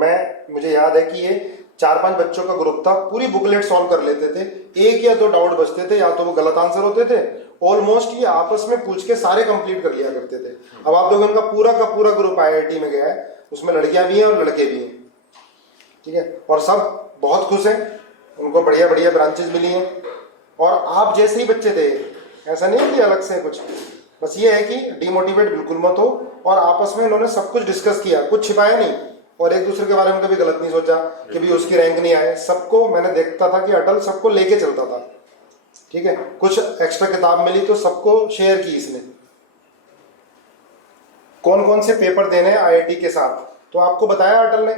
मुझे याद है कि ये 4-5 बच्चों का ग्रुप था, पूरी बुकलेट सॉल्व कर लेते थे। 1 या 2 डाउट बचते थे, या तो वो गलत आंसर होते थे, ऑलमोस्ट ये आपस में पूछ के सारे कंप्लीट कर लिया करते थे। अब आप लोगों का पूरा ग्रुप IIT में गया है, उसमें लड़कियां भी हैं और लड़के भी हैं, ठीक है, और सब बहुत खुश हैं, उनको बढ़िया बढ़िया ब्रांचेस मिली हैं। और आप जैसे ही बच्चे थे, ऐसा नहीं है कि अलग से कुछ, बस ये है कि डिमोटिवेट बिल्कुल मत हो। और आपस में इन्होंने सब कुछ डिस्कस किया, कुछ छिपाया नहीं, और एक दूसरे के बारे में कभी गलत नहीं सोचा कि भी उसकी रैंक नहीं आए। सबको मैंने देखता था कि अटल सबको लेके चलता था, ठीक है। कुछ एक्स्ट्रा किताब मिली तो सबको शेयर की इसने। कौन कौन से पेपर देने हैं IIT के साथ, तो आपको बताया अटल ने।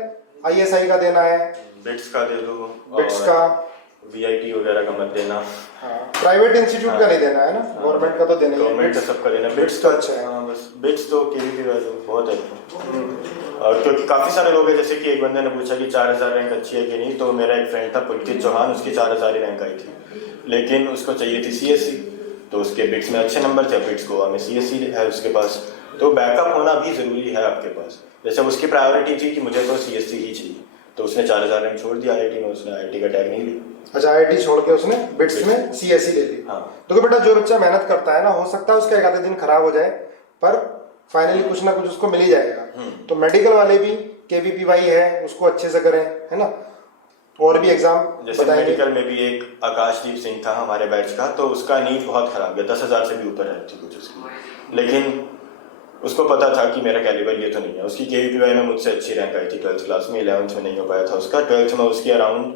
ISI का देना है, बिट्स का दे दो, बिट्स का, VIT वगैरह का मत देना। प्राइवेट इंस्टीट्यूट का नहीं देना है ना, गवर्नमेंट का तो देना ही है। गवर्नमेंट का सबका देना, बिट्स तो का अच्छा है। हाँ, बस बिट्स तो KVP वैल्यू बहुत है। और क्योंकि काफ़ी सारे लोग हैं, जैसे कि एक बंदे ने पूछा कि 4000 रैंक अच्छी है कि नहीं, तो मेरा एक फ्रेंड था पुलकित चौहान, उसकी 4000 ही रैंक आई थी, लेकिन उसको चाहिए थी CSE, तो उसके बिट्स में अच्छे नंबर थे, बिट्स गोवा में CSE है उसके पास। तो बैकअप होना भी ज़रूरी है आपके पास। जैसे उसकी प्रायोरिटी थी कि मुझे तो CSE ही चाहिए, तो उसने 4000 रैंक छोड़ दिया IIT में, उसने IIT का टैग नहीं लिया। अच्छा, IIT छोड़ के उसने बिट्स में CSE ले ली। हाँ। तो बेटा जो बच्चा मेहनत करता है ना, हो सकता है उसका एक आधे दिन खराब हो जाए, पर फाइनली कुछ ना कुछ उसको मिल ही जाएगा। तो मेडिकल वाले भी KVPY है, उसको अच्छे से करें, है ना। और भी एग्जाम जैसे बताएंगे। मेडिकल में भी एक आकाशदीप सिंह था हमारे बैच का, तो उसका नीट बहुत खराब गया, 10,000 से भी ऊपर रैंक थी कुछ उसकी, लेकिन उसको पता था कि मेरा कैलिबर ये तो नहीं है। उसकी KVPY में मुझसे अच्छी रैंक आई थी 12th क्लास में, 11th में नहीं हो पाया था उसका। 12th में उसकी अराउंड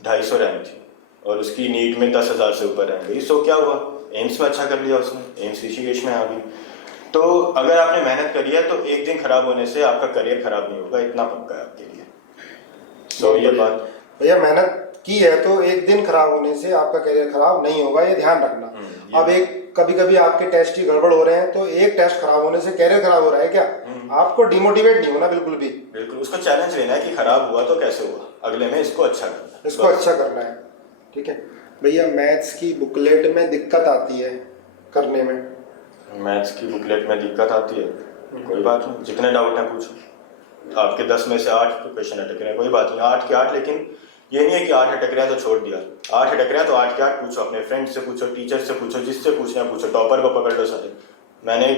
250 रैंक थी, और उसकी नीट में 10,000 से ऊपर रैंक गई। सो क्या हुआ, एम्स में अच्छा कर लिया उसने, एम्स ऋषिकेश में आ गई। तो अगर आपने मेहनत करी है तो एक दिन खराब होने से आपका करियर खराब नहीं होगा, इतना पक्का है आपके लिए। सो ये बात भैया, मेहनत की है तो एक दिन खराब होने से आपका करियर खराब नहीं होगा, ये ध्यान रखना। अब एक कभी कभी आपके टेस्ट ही गड़बड़ हो रहे हैं, तो एक टेस्ट खराब होने से करियर खराब हो रहा है क्या? आपको डिमोटिवेट नहीं होना बिल्कुल भी। बिल्कुल, उसको चैलेंज लेना है कि खराब हुआ तो कैसे हुआ, अगले में इसको अच्छा करना है, इसको अच्छा करना है, ठीक है। भैया, मैथ्स की बुकलेट में दिक्कत आती है करने में। मैथ्स की बुकलेट में दिक्कत आती है, कोई बात नहीं, जितने डाउट हैं पूछो। आपके 10 में से 8 क्वेश्चन अटक रहे हैं, कोई बात नहीं, 8 के 8, लेकिन ये नहीं है कि 8 अटक रहे हैं तो छोड़ दिया। 8 अटक रहे हैं तो 8 के 8 पूछो, अपने फ्रेंड से पूछो, टीचर से पूछो, जिससे पूछना है पूछो, टॉपर को पकड़ लो सारे। मैंने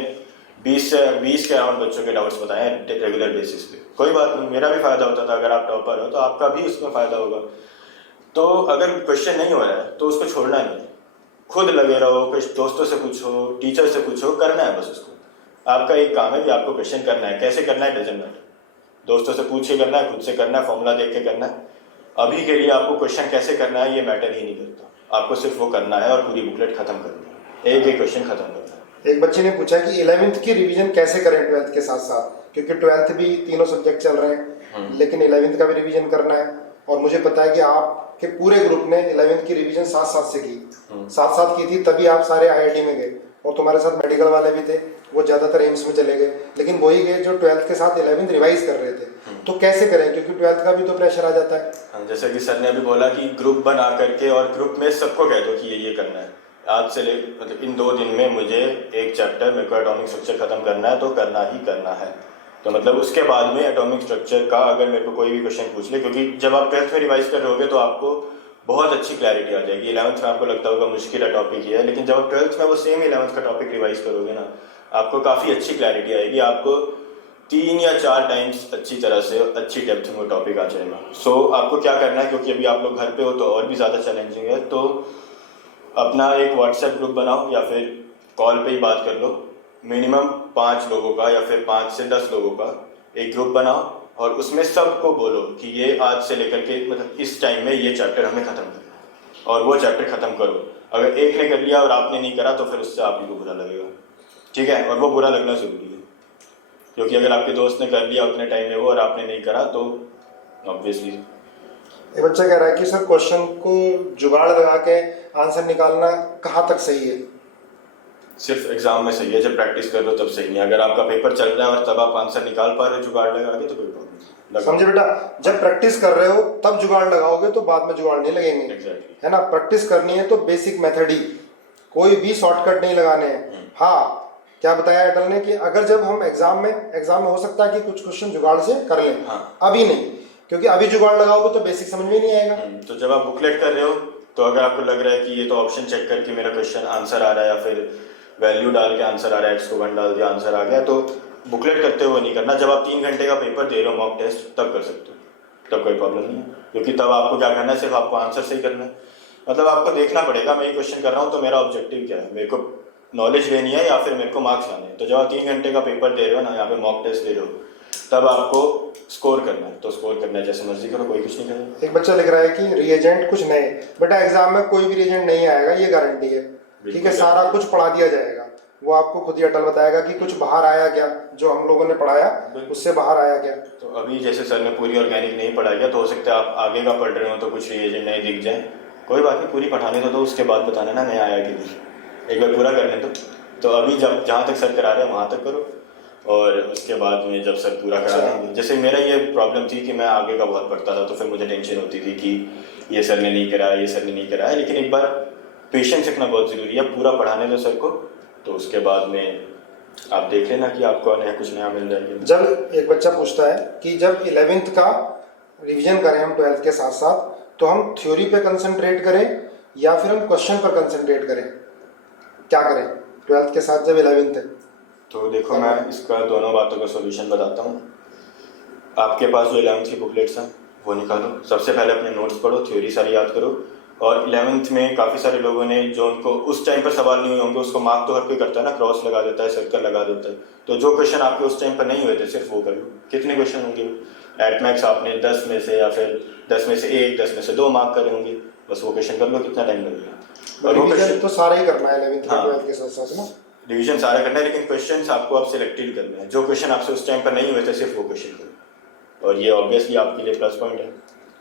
20 के अराउंड बच्चों के डाउट्स बताए हैं रेगुलर बेसिस पे। कोई बात नहीं, मेरा भी फायदा होता था, अगर आप टॉपर हो तो आपका भी उसमें फायदा होगा। तो अगर क्वेश्चन नहीं हो रहा है तो उसको छोड़ना नहीं है, खुद लगे रहो, कुछ दोस्तों से पूछो, टीचर से पूछो, करना है बस उसको। आपका एक काम है कि आपको क्वेश्चन करना है, कैसे करना है डजंट मैटर, दोस्तों से पूछ के करना है, खुद से करना है, फॉर्मूला देख के करना है। अभी के लिए आपको क्वेश्चन कैसे करना है ये मैटर ही नहीं करता, आपको सिर्फ वो करना है और पूरी बुकलेट खत्म करनी है, एक क्वेश्चन खत्म करना है। एक बच्चे ने पूछा कि 11th की रिवीजन कैसे करें 12th के साथ साथ, क्योंकि 12th भी तीनों सब्जेक्ट चल रहे हैं, लेकिन 11th का भी रिवीजन करना है। और मुझे पता है कि आपके पूरे ग्रुप ने 11th की रिवीजन साथ साथ से की, साथ साथ की थी, तभी आप सारे IIT में गए। और तुम्हारे साथ मेडिकल वाले भी थे, वो ज्यादातर एम्स में चले गए, लेकिन वही गए जो 12th के साथ 11th रिवाइज कर रहे थे। तो कैसे करें, क्योंकि 12th का भी तो प्रेशर आ जाता है। जैसे कि सर ने अभी बोला कि ग्रुप बना करके और ग्रुप में सबको कह दो कि ये करना है, आज से मतलब इन 2 दिन में मुझे एक चैप्टर मेरे को एटॉमिक स्ट्रक्चर खत्म करना है, तो करना ही करना है। तो मतलब उसके बाद में एटॉमिक स्ट्रक्चर का अगर मेरे को कोई भी क्वेश्चन पूछ ले, क्योंकि जब आप 12th में रिवाइज कर रहे होगे तो आपको बहुत अच्छी क्लैरिटी आ जाएगी। 11th में आपको लगता होगा मुश्किल है टॉपिक ये है, लेकिन जब आप 12th में वो सेम 11th का टॉपिक रिवाइज करोगे ना, आपको काफ़ी अच्छी क्लैरिटी आएगी। आपको 3 या 4 टाइम्स अच्छी तरह से अच्छी डेप्थ में वो टॉपिक आ जाएगा। सो आपको क्या करना है, क्योंकि अभी आप लोग घर पे हो तो और भी ज़्यादा चैलेंजिंग है, तो अपना एक व्हाट्सएप ग्रुप बनाओ या फिर कॉल पे ही बात कर लो। मिनिमम 5 लोगों का या फिर 5 से 10 लोगों का एक ग्रुप बनाओ और उसमें सबको बोलो कि ये आज से लेकर के मतलब इस टाइम में ये चैप्टर हमें ख़त्म करना है और वो चैप्टर ख़त्म करो। अगर एक ने कर लिया और आपने नहीं करा तो फिर उससे आप ही को बुरा लगेगा, ठीक है? और वो बुरा लगना ज़रूरी है, क्योंकि अगर आपके दोस्त ने कर लिया उतने टाइम में वो और आपने नहीं करा तो ऑब्वियसली। ये बच्चा कह रहा है कि सर क्वेश्चन को जुगाड़ लगा के आंसर निकालना कहाँ तक सही है? सिर्फ एग्जाम में सही है, जब प्रैक्टिस कर लो तब सही है। अगर आपका पेपर चल रहा है और तब आप आंसर निकाल पा रहे हो जुगाड़ लगा के तो कोई प्रॉब्लम नहीं। समझे बेटा, जब प्रैक्टिस कर रहे हो तब जुगाड़ लगाओगे तो बाद में जुगाड़ नहीं लगेंगे। Exactly. है ना? प्रैक्टिस करनी है तो बेसिक मेथड ही, कोई भी शॉर्टकट नहीं लगाने हैं। हाँ, क्या बताया अटल ने कि अगर जब हम एग्जाम में हो सकता है कि कुछ क्वेश्चन जुगाड़ से कर लें। हाँ। अभी नहीं, क्योंकि अभी जुगाड़ लगाओगे तो बेसिक समझ में नहीं आएगा। तो जब आप बुकलेट कर रहे हो तो अगर आपको लग रहा है कि ये तो ऑप्शन चेक करके मेरा क्वेश्चन आंसर आ रहा है या फिर वैल्यू डाल के आंसर आ रहा है, x को 1 डाल दिया आंसर आ गया, तो बुकलेट करते हुए नहीं करना। जब आप 3 घंटे का पेपर दे रहे हो मॉक टेस्ट तब कर सकते हो, तब कोई प्रॉब्लम नहीं है, क्योंकि तब आपको क्या करना है, सिर्फ आपको आंसर सही करना है। मतलब आपको देखना पड़ेगा मैं ये क्वेश्चन कर रहा हूँ तो मेरा ऑब्जेक्टिव क्या है, मेरे को नॉलेज लेनी है या फिर मेरे को मार्क्स लाने हैं। तो जब आप 3 घंटे का पेपर दे रहे हो ना, यहाँ पे मॉक टेस्ट दे रहे हो, तब आपको स्कोर करना है। तो स्कोर करना है जैसे मर्जी करो, कोई कुछ नहीं करेगा। एक बच्चा लिख रहा है कि रिएजेंट कुछ नए। बेटा एग्जाम में कोई भी रिएजेंट नहीं आएगा, ये गारंटी है। ठीक है, सारा कुछ पढ़ा दिया जाएगा। वो आपको खुद ही अटल बताएगा कि कुछ बाहर आया क्या, जो हम लोगों ने पढ़ाया उससे बाहर आया क्या। तो अभी जैसे सर ने पूरी ऑर्गेनिक नहीं पढ़ाया गया, तो हो सकता है आप आगे का पढ़ रहे हो तो कुछ रिएजेंट नहीं दिख जाए, कोई बात नहीं, पूरी पढ़ाने दो, उसके बाद बताना ना नया आया कि नहीं, एक बार पूरा करने दो। तो अभी जब जहाँ तक सर करा रहे हैं वहाँ तक करो और उसके बाद में जब सर पूरा करा देंगे। जैसे मेरा ये प्रॉब्लम थी कि मैं आगे का बहुत पढ़ता था तो फिर मुझे टेंशन होती थी कि ये सर ने नहीं कराया, ये सर ने नहीं कराया। लेकिन एक बार पेशेंस रखना बहुत ज़रूरी है, पूरा पढ़ाने दो सर को, तो उसके बाद में आप देख लेना कि आपको नया कुछ नया मिल जाएगा। जब एक बच्चा पूछता है कि जब 11th का रिवीजन करें हम 12th के साथ साथ, तो हम थ्योरी पे कंसंट्रेट करें या फिर हम क्वेश्चन पर कंसंट्रेट करें, क्या करें 12th के साथ जब 11th है? तो देखो मैं इसका दोनों बातों का सॉल्यूशन बताता हूँ। आपके पास जो 11th की बुकलेट्स हैं वो निकालो, सबसे पहले अपने नोट्स पढ़ो, थ्योरी सारी याद करो। और 11th में काफ़ी सारे लोगों ने जो उनको उस टाइम पर सवाल नहीं हुए होंगे उसको मार्क तो हर कोई करता है ना, क्रॉस लगा देता है, सर्कल लगा देता है। तो जो क्वेश्चन आपके उस टाइम पर नहीं हुए थे सिर्फ वो कर लो। कितने क्वेश्चन होंगे? एट मैक्स आपने 10 में से या फिर 10 में से 1, 10 में से 2 मार्क करे होंगे, बस वो क्वेश्चन कर लो, कितना टाइम लगेगा। और वो क्वेश्चन तो सारा ही करना है 11th और 12th के साथ साथ ना, रिवीजन सारा करना है, लेकिन क्वेश्चंस आपको आप सिलेक्टेड करने हैं। जो क्वेश्चन आपसे उस टाइम पर नहीं हुए थे सिर्फ वो क्वेश्चन करो, और ये ऑब्वियसली आपके लिए प्लस पॉइंट है।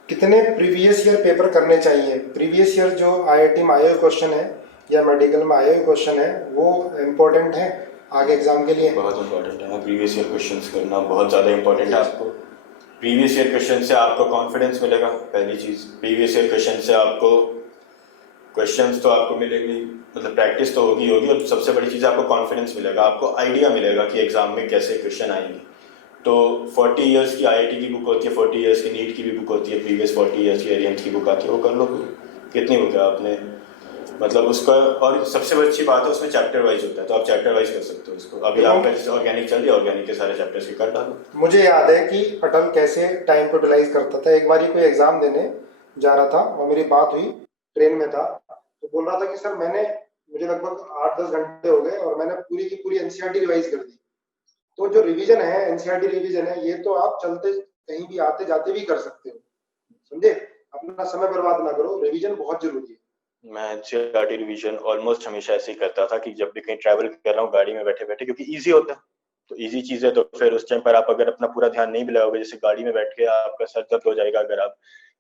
कितने प्रीवियस ईयर पेपर करने चाहिए? प्रीवियस ईयर जो आईआईटी में आए हुए क्वेश्चन है या मेडिकल में आए हुए क्वेश्चन है वो इम्पोर्टेंट है आगे एग्जाम के लिए? बहुत इंपॉर्टेंट है, प्रीवियस ईयर क्वेश्चंस करना बहुत ज़्यादा इंपॉर्टेंट है। आपको प्रीवियस ईयर क्वेश्चन से आपको कॉन्फिडेंस मिलेगा, पहली चीज़। प्रीवियस ईयर क्वेश्चन से आपको क्वेश्चंस तो आपको मिलेंगे, मतलब प्रैक्टिस तो होगी और सबसे बड़ी चीज़ आपको कॉन्फिडेंस मिलेगा, आपको आइडिया मिलेगा कि एग्जाम में कैसे क्वेश्चन आएंगे। तो 40 इयर्स की आईआईटी की बुक होती है, 40 इयर्स की नीट की भी बुक होती है, प्रीवियस 40 इयर्स की एरियंट की बुक आती है, वो कर लो। कितनी बुक है आपने, मतलब उसका। और सबसे बड़ी अच्छी बात है उसमें चैप्टर वाइज होता है, तो आप चैप्टर वाइज कर सकते हो उसको। अभी आपका जैसे ऑर्गेनिक चल रही है, ऑर्गेनिक के सारे चैप्टर्स के कर डालो। मुझे याद है कि अटल कैसे टाइम को यूटिलाइज करता था। एक बार कोई एग्जाम देने जा रहा था और मेरी बात हुई, ट्रेन में था, तो बोल रहा था कि सर मुझे लगभग 8-10 घंटे हो गए और मैंने पूरी की पूरी एनसीईआरटी रिवाइज कर दी। तो जो रिवीजन है, एनसीईआरटी रिवीजन है, ये तो आप चलते कहीं भी आते जाते भी कर सकते हो, समझे? अपना समय बर्बाद ना करो, रिवीजन बहुत जरूरी है। मैं एनसीईआरटी रिवीजन ऑलमोस्ट हमेशा ऐसे ही करता था कि जब भी कहीं ट्रैवल कर रहा हूँ गाड़ी में बैठे बैठे, क्योंकि इजी होता है, तो इजी चीज़ है, तो फिर उस टाइम पर आप अगर अपना पूरा ध्यान नहीं भी लगाओगे, जैसे गाड़ी में बैठ के आपका सर दर्द हो जाएगा अगर आप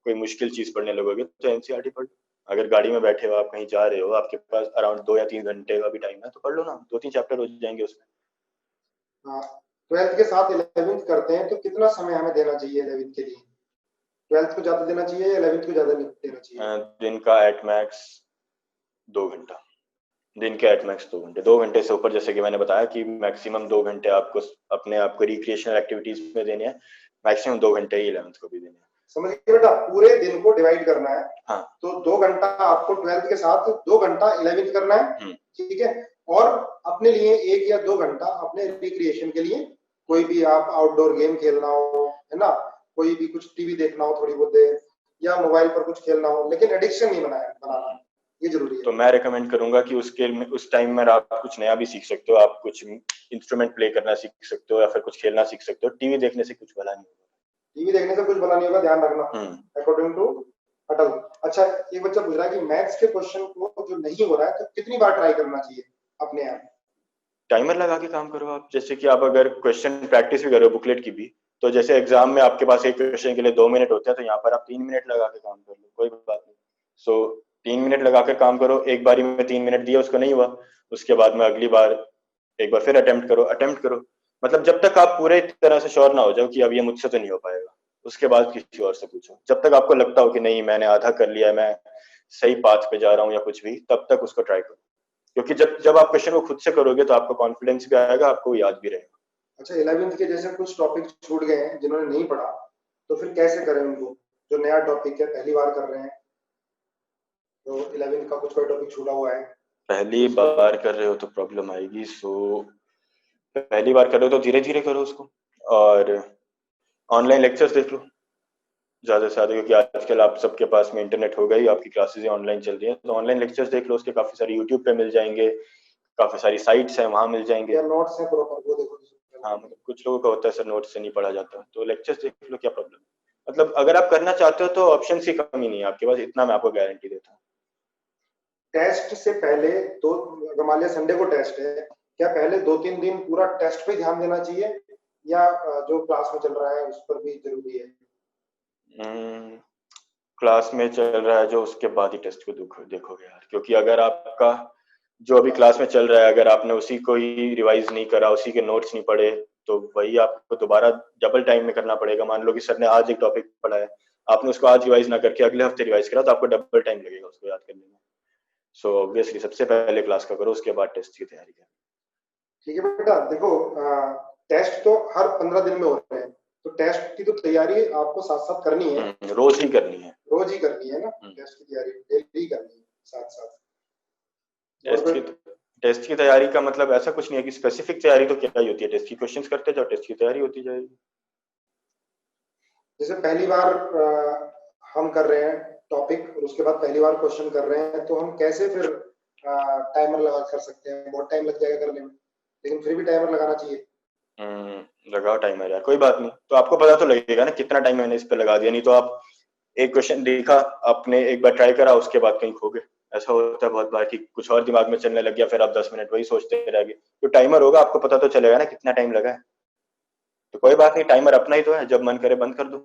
कोई मुश्किल चीज़ पढ़ने लगोगे, तो एनसीईआरटी पढ़। अगर गाड़ी में बैठे हो, आप कहीं जा रहे हो, आपके पास अराउंड 2 या 3 घंटे का भी टाइम है, तो पढ़ लो ना, 2-3 चैप्टर हो जाएंगे उसमें। हाँ, 12th के साथ 11th करते हैं तो कितना समय हमें देना चाहिए 11th के लिए? 12th को ज्यादा देना चाहिए या 11th को ज्यादा देना चाहिए? दिन का एट मैक्स 2 घंटा, दिन के एट मैक्स 2 घंटे। 2 घंटे से ऊपर, जैसे कि मैंने बताया कि मैक्सिमम 2 घंटे आपको अपने आप को रिक्रिएशनल एक्टिविटीज में देने हैं, मैक्सिमम 2 घंटे ही 11th को भी देने हैं। समझ गए बेटा? पूरे दिन को डिवाइड करना है। हाँ, तो 2 घंटा आपको 12th के साथ, 2 घंटा 11th करना है, ठीक है? और अपने लिए 1 या 2 घंटा अपने रिक्रिएशन के लिए कोई भी आप आउटडोर गेम खेलना हो, है ना, कोई भी कुछ टीवी देखना हो थोड़ी बहुत देर, या मोबाइल पर कुछ खेलना हो, लेकिन एडिक्शन नहीं बनाना, ये जरूरी है। तो मैं रिकमेंड करूंगा कि उसके उस टाइम में आप कुछ नया भी सीख सकते हो, आप कुछ इंस्ट्रूमेंट प्ले करना सीख सकते हो या फिर कुछ खेलना सीख सकते हो। टीवी देखने से कुछ भला नहीं होगा। टीवी देखने से कुछ भला नहीं होगा, ध्यान रखना, हम्म। अकॉर्डिंग टू अटल। अच्छा, एक बच्चा पूछ रहा है कि मैथ्स के क्वेश्चन को जो नहीं हो रहा है तो कितनी बार ट्राई करना चाहिए अपने आप? टाइमर लगा के काम करो आप। जैसे कि आप अगर क्वेश्चन प्रैक्टिस भी करो बुकलेट की भी, तो जैसे एग्जाम में आपके पास एक क्वेश्चन के लिए 2 मिनट होते हैं, तो यहाँ पर आप 3 मिनट लगा के काम कर लो, कोई बात नहीं। सो 3 मिनट लगा कर काम करो। एक बारी में 3 मिनट दिया, उसको नहीं हुआ, उसके बाद में अगली बार एक बार फिर अटेम्प्ट करो। मतलब जब तक आप पूरे तरह से श्योर ना हो जाओ कि अब ये मुझसे तो नहीं हो पाएगा, उसके बाद किसी और से पूछो। जब तक आपको लगता हो कि नहीं मैंने आधा कर लिया है, मैं सही पाथ पे जा रहा हूँ या कुछ भी, तब तक उसको ट्राई करो। क्योंकि जब जब आप क्वेश्चन को खुद से करोगे तो आपको कॉन्फिडेंस भी आएगा, आपको याद भी रहेगा। अच्छा, 11th के जैसे कुछ टॉपिक छूट गए हैं जिन्होंने नहीं पढ़ा, तो फिर कैसे करें उनको, जो नया टॉपिक है पहली बार कर रहे हैं, तो 11th का कुछ कोई टॉपिक छूटा हुआ है तो पहली उसको? बार कर रहे हो तो प्रॉब्लम आएगी। सो पहली बार कर रहे हो तो धीरे धीरे करो उसको, और ऑनलाइन लेक्चर्स देख लो ज़्यादा से ज़्यादा, क्योंकि आजकल आप सबके पास में इंटरनेट हो गई, आपकी क्लासेस ऑनलाइन चल रही हैं, तो ऑनलाइन लेक्चर्स देख लो। उसके काफ़ी सारे यूट्यूब पे मिल जाएंगे, काफ़ी सारी साइट्स हैं वहाँ मिल जाएंगे। या नोट्स है प्रॉपर, वो देखो हाँ, मतलब कुछ लोगों का होता है सर नोट से नहीं पढ़ा जाता, तो लेक्चर्स देख लो, क्या प्रॉब्लम है। मतलब अगर आप करना चाहते हो तो ऑप्शन की कमी नहीं है आपके पास, इतना मैं आपको गारंटी देता हूँ। टेस्ट से पहले तो, अगर मान लिया संडे को टेस्ट है, क्या पहले 2-3 दिन पूरा टेस्ट पे ध्यान देना चाहिए, या जो क्लास में चल रहा है उस पर भी जरूरी है? क्लास में चल रहा है जो, उसके बाद ही टेस्ट को देखोगे यार, क्योंकि अगर आपका जो अभी क्लास में चल रहा है, अगर आपने उसी को ही रिवाइज नहीं करा, उसी के नोट्स नहीं पढ़े, तो वही आपको दोबारा डबल टाइम में करना पड़ेगा। मान लो कि सर ने आज एक टॉपिक पढ़ा है, आपने उसको आज रिवाइज ना करके अगले हफ्ते रिवाइज करा, तो आपको डबल टाइम लगेगा उसको याद करने में। सो ऑब्वियसली सबसे पहले क्लास का करो, उसके बाद टेस्ट की तैयारी करो। ठीक है बेटा, देखो, टेस्ट तो हर 15 दिन में होते हैं, तो टेस्ट की तो तैयारी आपको साथ साथ करनी है, रोज ही करनी है। रोज ही करनी है ना, टेस्ट की तैयारी डेली करनी है साथ साथ। और टेस्ट फिर की टेस्ट की तैयारी का मतलब ऐसा कुछ नहीं है कि स्पेसिफिक तैयारी तो क्या ही होती है, टेस्ट की क्वेश्चंस करते जाओ, टेस्ट की तैयारी होती जाएगी। जैसे पहली बार हम कर रहे हैं टॉपिक, और उसके बाद पहली बार क्वेश्चन कर रहे हैं, तो हम कैसे फिर टाइमर लगा कर सकते हैं? बहुत टाइम लग जाएगा करने में, लेकिन फिर भी टाइमर लगाना चाहिए। लगाओ टाइमर यार, कोई बात नहीं। तो आपको पता तो लगेगा ना कितना टाइम मैंने इस पे लगा दिया, नहीं तो आप एक क्वेश्चन देखा, आपने एक बार ट्राई करा, उसके बाद कहीं खो गए। ऐसा होता है बहुत बार कि कुछ और दिमाग में चलने लग गया, फिर आप 10 मिनट वही सोचते रह गए। तो टाइमर होगा, आपको पता तो चलेगा ना कितना टाइम लगा है। तो कोई बात नहीं, टाइमर अपना ही तो है, जब मन करे बंद कर दो।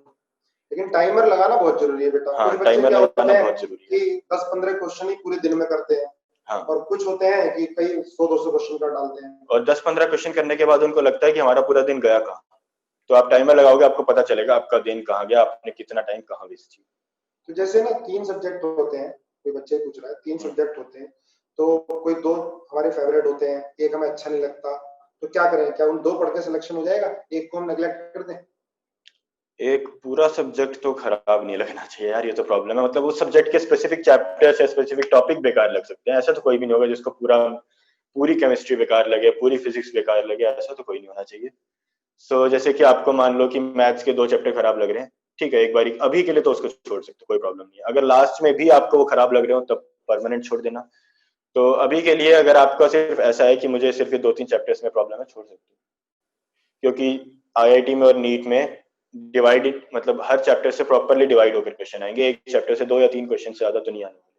लेकिन टाइमर लगाना बहुत जरूरी है बेटा। हाँ, कुछ बच्चे टाइमर क्या होते लगाना हैं बहुत जरूरी है। कि 10-15 क्वेश्चन ही पूरे दिन में करते हैं, हाँ, और कुछ होते हैं कि कई 100-200 क्वेश्चन कर डालते हैं। और 10-15 क्वेश्चन करने के बाद उनको लगता है कि हमारा पूरा दिन गया कहाँ। तो आप टाइमर लगाओगे, आपको पता चलेगा आपका दिन कहाँ गया, आपने कितना टाइम कहाँ वेस्ट किया। तो जैसे ना 3 सब्जेक्ट होते हैं, कोई बच्चे पूछ रहा है, 3 सब्जेक्ट होते हैं, तो कोई 2 हमारे फेवरेट होते हैं, एक हमें अच्छा नहीं लगता, तो क्या करें? क्या उन 2 पढ़ के सिलेक्शन हो जाएगा, एक को हम नेग्लेक्ट कर दें? एक पूरा सब्जेक्ट तो खराब नहीं लगना चाहिए यार, ये तो प्रॉब्लम है। मतलब उस सब्जेक्ट के स्पेसिफिक चैप्टर्स या स्पेसिफिक टॉपिक बेकार लग सकते हैं, ऐसा तो कोई भी नहीं होगा जिसको पूरी केमिस्ट्री बेकार लगे, पूरी फिजिक्स बेकार लगे, ऐसा तो कोई नहीं होना चाहिए। जैसे कि आपको मान लो कि मैथ्स के 2 चैप्टर खराब लग रहे हैं, ठीक है, एक बारी अभी के लिए तो उसको छोड़ सकते हो, कोई प्रॉब्लम नहीं है। अगर लास्ट में भी आपको वो खराब लग रहे हो तब परमानेंट छोड़ देना। तो अभी के लिए अगर आपका सिर्फ ऐसा है कि मुझे सिर्फ ये 2-3 चैप्टर्स में प्रॉब्लम है, छोड़ सकते हो। क्योंकि आईआईटी में और नीट में डिवाइडेड, मतलब हर चैप्टर से प्रॉपरली डिवाइड होकर क्वेश्चन आएंगे, एक चैप्टर से 2 या 3 क्वेश्चन से ज्यादा तो नहीं आने वाले।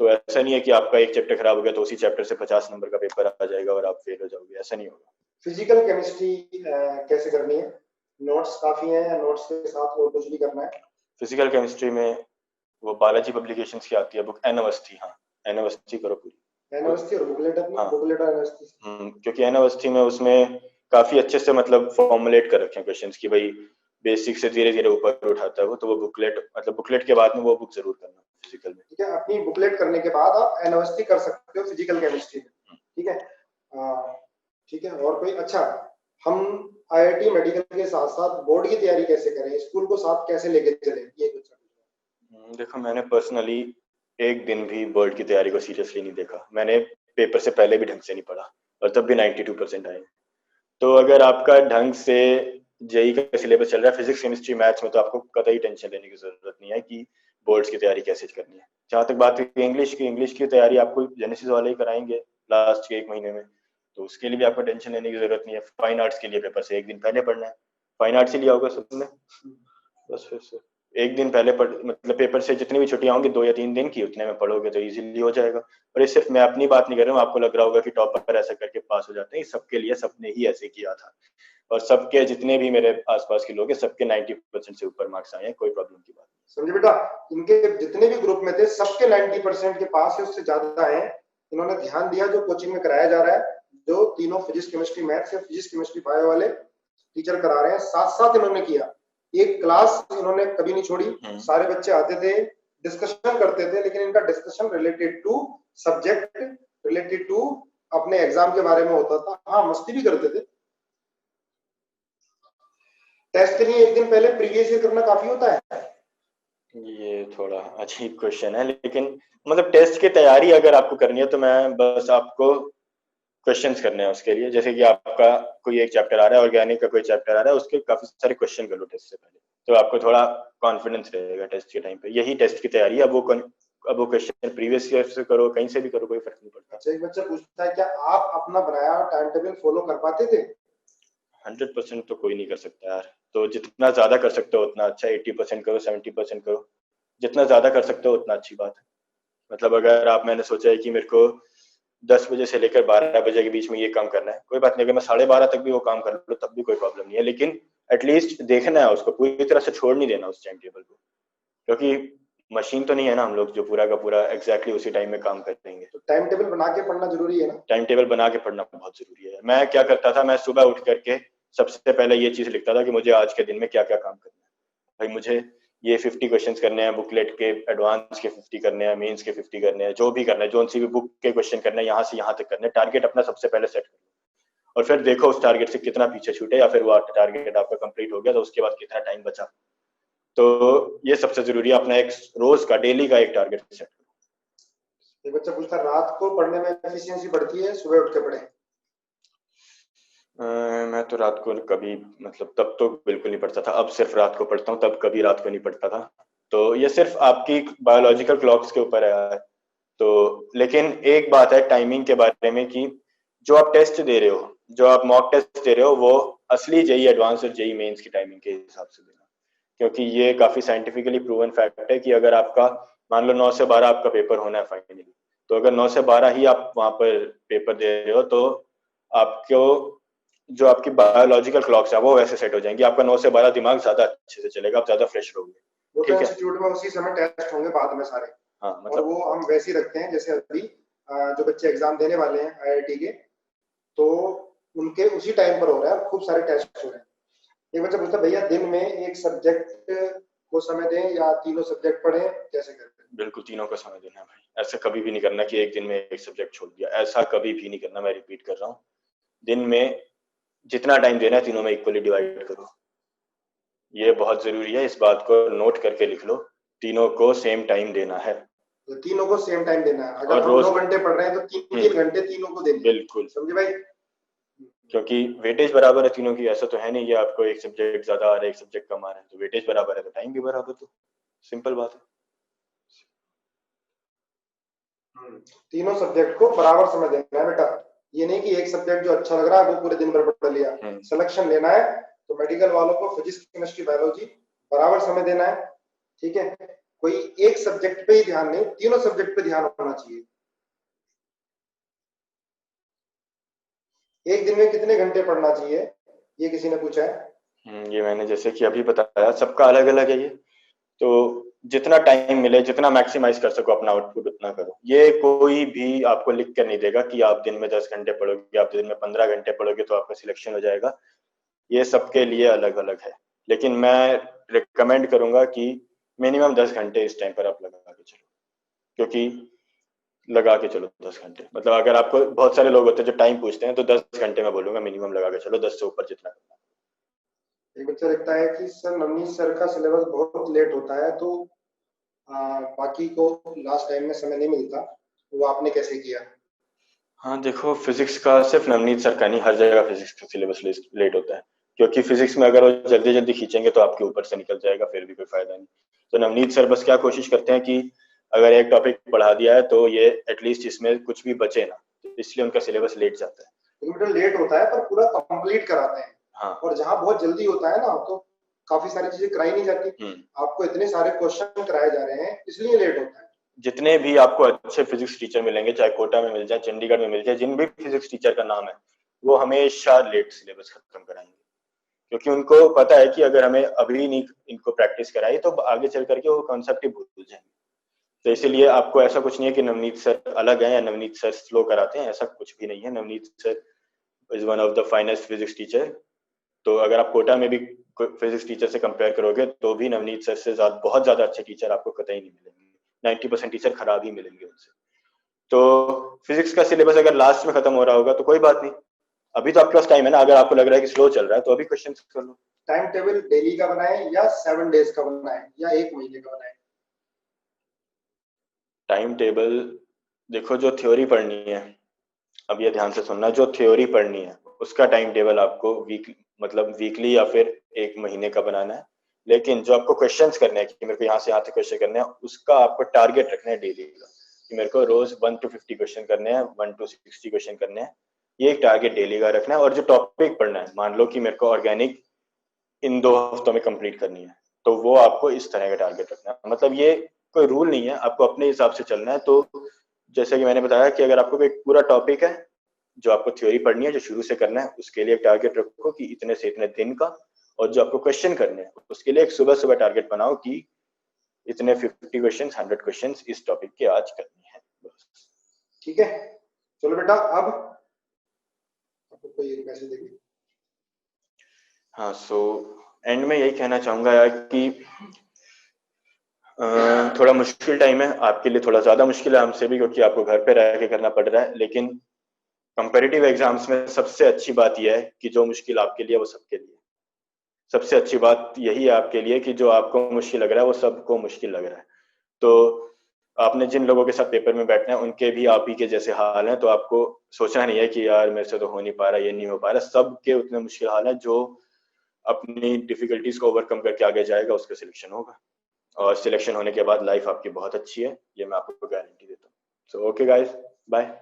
तो ऐसा नहीं है कि आपका एक चैप्टर खराब हो गया तो उसी चैप्टर से 50 नंबर का पेपर आ जाएगा और आप फेल हो जाओगे, ऐसा नहीं होगा। फिजिकल केमिस्ट्री कैसे करनी है? नोट्स काफी है या नोट्स के साथ और कुछ भी करना है? फिजिकल केमिस्ट्री में वो बालाजी पब्लिकेशंस की आती है बुक, एन अवस्थी। हाँ, एन अवस्थी करो पूरी। एनओएसटी और बुकलेट, अपनी हाँ, बुकलेट और एनओएसटी। क्योंकि एन अवस्थी में उसमें काफी अच्छे से मतलब फॉर्मुलेट कर रखे हैं क्वेश्चंस की, भाई बेसिक से धीरे धीरे ऊपर उठाता है वो, तो वो बुकलेट, मतलब बुकलेट के बाद में वो बुक जरूर करना फिजिकल में। ठीक है, अपनी बुकलेट करने के बाद आप एनओएसटी कर सकते हो फिजिकल केमिस्ट्री में। ठीक है, ठीक है। और कोई? अच्छा, हम आईआईटी मेडिकल के साथ साथ बोर्ड की तैयारी कैसे करें, स्कूल को साथ कैसे लेके चले, ये कुछ? देखो, मैंने पर्सनली एक दिन भी बोर्ड की तैयारी को सीरियसली नहीं देखा। मैंने पेपर से पहले भी ढंग से नहीं पढ़ा, और तब भी 92% आए। तो अगर आपका ढंग से जेई का सिलेबस चल रहा है फिजिक्स केमिस्ट्री मैथ्स में, तो आपको कतई टेंशन लेने की जरूरत नहीं है कि बोर्ड्स की तैयारी कैसे करनी है। जहाँ तक बात हुई इंग्लिश की तैयारी आपको जेनेसिस वाले ही कराएंगे लास्ट के 1 महीने में, तो उसके लिए भी आपको टेंशन लेने की जरूरत नहीं है। फाइन आर्ट्स के लिए पेपर से 1 दिन पहले पढ़ना है। फाइन आर्ट्स ही लिया होगा सबने, बस फिर से 1 दिन पहले पढ़, मतलब पेपर से जितनी भी छुट्टियां होंगी 2 या 3 दिन की, उतने में पढ़ोगे तो इजीली हो जाएगा। और ये सिर्फ मैं अपनी बात नहीं कर रहा हूँ, आपको लग रहा होगा कि टॉपर ऐसा करके पास हो जाते हैं, सबके लिए, सबने ही ऐसे किया था। और सबके जितने भी मेरे आसपास के लोग हैं, सबके 90% से ऊपर मार्क्स आए हैं, कोई प्रॉब्लम की बात नहीं। समझे बेटा, इनके जितने भी ग्रुप में थे सबके 90% के पास है, उससे ज्यादा है। इन्होंने ध्यान दिया जो कोचिंग में कराया जा रहा है, जो तीनों फिजिक्स केमिस्ट्री मैथ्स या फिजिक्स केमिस्ट्री बायो वाले टीचर करा रहे हैं, साथ साथ इन्होंने किया। एक क्लास इन्होंने कभी नहीं छोड़ी, सारे बच्चे आते थे, डिस्कशन करते थे, लेकिन इनका discussion related to subject, related to अपने एग्जाम के बारे में होता था। हाँ, मस्ती भी करते थे। टेस्ट के लिए 1 दिन पहले प्रीवियस ईयर करना काफी होता है। ये थोड़ा अजीब क्वेश्चन है, लेकिन मतलब टेस्ट की तैयारी अगर आपको करनी है तो मैं बस आपको क्वेश्चंस करने हैं उसके लिए। जैसे कि आपका कोई एक चैप्टर आ रहा है, ऑर्गेनिक का कोई चैप्टर आ रहा है, उसके काफी सारे क्वेश्चन कर लो टेस्ट से पहले, तो आपको थोड़ा कॉन्फिडेंस रहेगा टेस्ट के टाइम पे। यही टेस्ट की तैयारी है। अब वो क्वेश्चन प्रीवियस ईयर से करो, कहीं से भी करो, कोई फर्क नहीं पड़ता। अच्छा, एक बच्चा पूछता है, क्या आप अपना बनाया टाइम टेबल फॉलो कर पाते थे? 100% तो कोई नहीं कर सकता यार, तो जितना ज्यादा कर सकते हो उतना अच्छा। 80% करो, 70% करो, जितना ज्यादा कर सकते हो उतना अच्छी बात है। मतलब अगर आप, मैंने सोचा है कि मेरे को 10 बजे से लेकर 12 बजे के बीच में ये काम करना है, कोई बात नहीं। अगर मैं 12:30 तक भी वो काम कर लूँ तब भी कोई प्रॉब्लम नहीं है, लेकिन एटलीस्ट देखना है उसको, पूरी तरह से छोड़ नहीं देना उस टाइम टेबल को, क्योंकि मशीन तो नहीं है ना हम लोग जो पूरा का पूरा एग्जैक्टली उसी टाइम में काम करेंगे। तो टाइम टेबल बना के पढ़ना जरूरी है ना? टाइम टेबल बना के पढ़ना बहुत जरूरी है। मैं क्या करता था, मैं सुबह उठ करके सबसे पहले ये चीज लिखता था कि मुझे आज के दिन में क्या क्या काम करना है। भाई मुझे ये 50 क्वेश्चंस करने हैं, बुकलेट के एडवांस के 50 करने हैं, मेंस के 50 करने हैं, जो भी करना है, जो सी भी बुक के क्वेश्चन करने हैं, यहाँ से यहाँ तक करने हैं। टारगेट अपना सबसे पहले सेट करो और फिर देखो उस टारगेट से कितना पीछे छूटे, या फिर वो टारगेट आपका कंप्लीट हो गया तो उसके बाद कितना टाइम बचा। तो ये सबसे जरूरी है, अपना एक रोज का, डेली का एक टारगेट सेट करो। एक बच्चा पूछता है, रात को पढ़ने में एफिशिएंसी बढ़ती है सुबह उठ के पढ़े? मैं तो रात को कभी, मतलब तब तो बिल्कुल नहीं पढ़ता था, अब सिर्फ रात को पढ़ता हूँ, तब कभी रात को नहीं पढ़ता था। तो ये सिर्फ आपकी बायोलॉजिकल क्लॉक्स के ऊपर है। तो लेकिन एक बात है टाइमिंग के बारे में कि जो आप टेस्ट दे रहे हो, जो आप मॉक टेस्ट दे रहे हो, वो असली जेई एडवांस और जेई मेंस की टाइमिंग के हिसाब से देना, क्योंकि ये काफी साइंटिफिकली प्रूवन फैक्ट है कि अगर आपका मान लो 9 से 12 आपका पेपर होना है फाइनली, तो अगर 9 से 12 ही आप वहां पर पेपर दे रहे हो, तो आपको जो आपकी बायोलॉजिकल क्लॉक्स है वो वैसे सेट हो जाएंगी। आपका 9 से 12 दिमाग ज्यादा अच्छे से चलेगा, आप ज्यादा फ्रेश रहोगे। वो तो ठीक है, इंस्टीट्यूट में उसी समय टेस्ट होंगे बाद में सारे। हाँ और मतलब वो हम वैसे ही रखते हैं जैसे अभी जो बच्चे एग्जाम देने वाले हैं आईआईटी के, तो उनके उसी टाइम पर हो रहा है, खूब सारे टेस्ट हो रहे हैं। एक बच्चा पूछता है, भैया दिन में एक सब्जेक्ट को समय दें या तीनों सब्जेक्ट पढ़ें, कैसे करें? बिल्कुल तीनों का समय देना है भाई। ऐसा कभी भी नहीं करना कि एक दिन में एक सब्जेक्ट छोड़ दिया, ऐसा कभी भी नहीं करना। मैं रिपीट कर रहा हूँ, दिन में जितना टाइम देना है तीनों में इक्वली डिवाइड करो। ये बहुत जरूरी है, इस बात को नोट करके लिख लो, तीनों को सेम टाइम देना है। तो तीनों को सेम टाइम देना है। अगर और हम रोज 9 घंटे पढ़ रहे हैं तो 3-3 घंटे तीनों को देने हैं। बिल्कुल, समझे भाई? क्योंकि वेटेज बराबर है तीनों की। ऐसा तो है नहीं कि आपको एक सब्जेक्ट ज्यादा आ रहा है एक सब्जेक्ट कम आ रहा है, तो वेटेज बराबर है तो टाइम भी बराबर, तो सिंपल बात है। तीनों सब्जेक्ट को बराबर समय देना है बेटा। ये नहीं कि एक सब्जेक्ट जो अच्छा लग रहा है वो पूरे दिन भर पढ़ लिया। सिलेक्शन लेना है तो मेडिकल वालों को फिजिक्स केमिस्ट्री बायोलॉजी बराबर समय देना है। ठीक है, कोई एक सब्जेक्ट पे ही ध्यान नहीं, तीनों सब्जेक्ट पे ध्यान होना चाहिए। एक दिन में कितने घंटे पढ़ना चाहिए, ये किसी ने पूछा है। ये मैंने जैसे कि अभी बताया, सबका अलग अलग है ये। तो जितना टाइम मिले, जितना मैक्सिमाइज कर सको अपना आउटपुट उतना करो। ये कोई भी आपको लिख कर नहीं देगा कि आप दिन में 10 घंटे पढ़ोगे, आप दिन में 15 घंटे पढ़ोगे तो आपका सिलेक्शन हो जाएगा। ये सबके लिए अलग अलग है, लेकिन मैं रिकमेंड करूंगा कि मिनिमम 10 घंटे इस टाइम पर आप लगा के चलो। क्योंकि लगा के चलो 10 घंटे, मतलब अगर आपको, बहुत सारे लोग होते हैं जो टाइम पूछते हैं, तो 10 घंटे मैं बोलूंगा मिनिमम लगा के चलो, 10 से ऊपर जितना करना। एक बच्चा लिखता है कि सर नवनीत सर का सिलेबस बहुत लेट होता है, तो बाकी को लास्ट टाइम में समय नहीं मिलता, वो आपने कैसे किया? हाँ देखो, फिजिक्स का सिर्फ नवनीत सर का नहीं, हर जगह फिजिक्स का सिलेबस लेट होता है, क्योंकि फिजिक्स में अगर वो जल्दी जल्दी खींचेंगे तो आपके ऊपर से निकल जाएगा, फिर भी कोई फायदा नहीं। तो नवनीत सर बस क्या कोशिश करते हैं कि अगर एक टॉपिक पढ़ा दिया है तो ये एटलीस्ट इसमें कुछ भी बचे ना, तो इसलिए उनका सिलेबस लेट जाता है। किलोमीटर लेट होता है पर पूरा कंप्लीट कराते हैं। हाँ। और जहाँ बहुत जल्दी होता है ना तो काफी सारी चीजें कराई नहीं जाती। आपको इतने सारे क्वेश्चन कराए जा रहे हैं इसलिए लेट होता है। जितने भी आपको अच्छे फिजिक्स टीचर मिलेंगे, चाहे कोटा में मिल जाए, चंडीगढ़ में मिल जाए, जिन भी फिजिक्स टीचर का नाम है, वो हमेशा लेट सिलेबस खत्म कराएंगे, क्योंकि उनको पता है कि अगर हमें अभी नहीं इनको प्रैक्टिस कराई तो आगे चल करके वो कॉन्सेप्ट ही भूल जाएंगे। तो इसीलिए आपको ऐसा कुछ नहीं है कि नवनीत सर अलग है या नवनीत सर स्लो कराते हैं, ऐसा कुछ भी नहीं है। Navneet sir is one of the finest physics teacher. तो अगर आप कोटा में भी फिजिक्स टीचर से कंपेयर करोगे तो भी नवनीत सर से बहुत ज्यादा अच्छे टीचर आपको कतई नहीं मिलेंगे। 90% टीचर खराब ही मिलेंगे उनसे। तो फिजिक्स का सिलेबस अगर लास्ट में खत्म हो रहा होगा तो कोई बात नहीं, अभी तो आपके पास टाइम है ना। अगर आपको लग रहा है कि स्लो चल रहा है तो अभी क्वेश्चन कर लो। टाइम टेबल डेली का बनाए या 7 डेज का बनाए या 1 महीने का बनाए? टाइम टेबल देखो, जो थ्योरी पढ़नी है, अब ये ध्यान से सुनना, जो थ्योरी पढ़नी है उसका टाइम टेबल आपको वीकली या फिर 1 महीने का बनाना है। लेकिन जो आपको क्वेश्चंस करने हैं कि मेरे को यहाँ से यहाँ तक क्वेश्चन करने हैं, उसका आपको टारगेट रखना है डेली का, कि मेरे को रोज 1 to 50 क्वेश्चन करने हैं, 1 to 60 क्वेश्चन करने हैं। ये एक टारगेट डेली का रखना है। और जो टॉपिक पढ़ना है, मान लो कि मेरे को ऑर्गेनिक इन 2 हफ्तों में कंप्लीट करनी है, तो वो आपको इस तरह का टारगेट रखना है। मतलब ये कोई रूल नहीं है, आपको अपने हिसाब से चलना है। तो जैसे कि मैंने बताया कि अगर आपको एक पूरा टॉपिक है जो आपको थ्योरी पढ़नी है, जो शुरू से करना है, उसके लिए एक टारगेट रखो कि इतने से इतने दिन का। और जो आपको क्वेश्चन करने हैं उसके लिए एक सुबह सुबह टारगेट बनाओ कि इतने 50 क्वेश्चन, 100 क्वेश्चन इस टॉपिक के आज करनी है, बस। ठीक है, चलो बेटा, अब आपको कोई मैसेज देगी? हाँ, सो एंड में यही कहना चाहूंगा यार कि थोड़ा मुश्किल टाइम है आपके लिए, थोड़ा ज्यादा मुश्किल है हमसे भी, क्योंकि आपको घर पे रह के करना पड़ रहा है। लेकिन कंपैरेटिव एग्जाम्स में सबसे अच्छी बात यह है कि जो मुश्किल आपके लिए वो सबके लिए। सबसे अच्छी बात यही है आपके लिए कि जो आपको मुश्किल लग रहा है वो सबको मुश्किल लग रहा है। तो आपने जिन लोगों के साथ पेपर में बैठना है उनके भी आप ही के जैसे हाल हैं, तो आपको सोचना नहीं है कि यार मेरे से तो हो नहीं पा रहा, ये नहीं हो पा रहा। सबके उतने मुश्किल हाल है। जो अपनी डिफिकल्टीज को ओवरकम करके आगे जाएगा उसका सिलेक्शन होगा, और सिलेक्शन होने के बाद लाइफ आपकी बहुत अच्छी है, ये मैं आपको गारंटी देता हूँ। So okay guys, bye.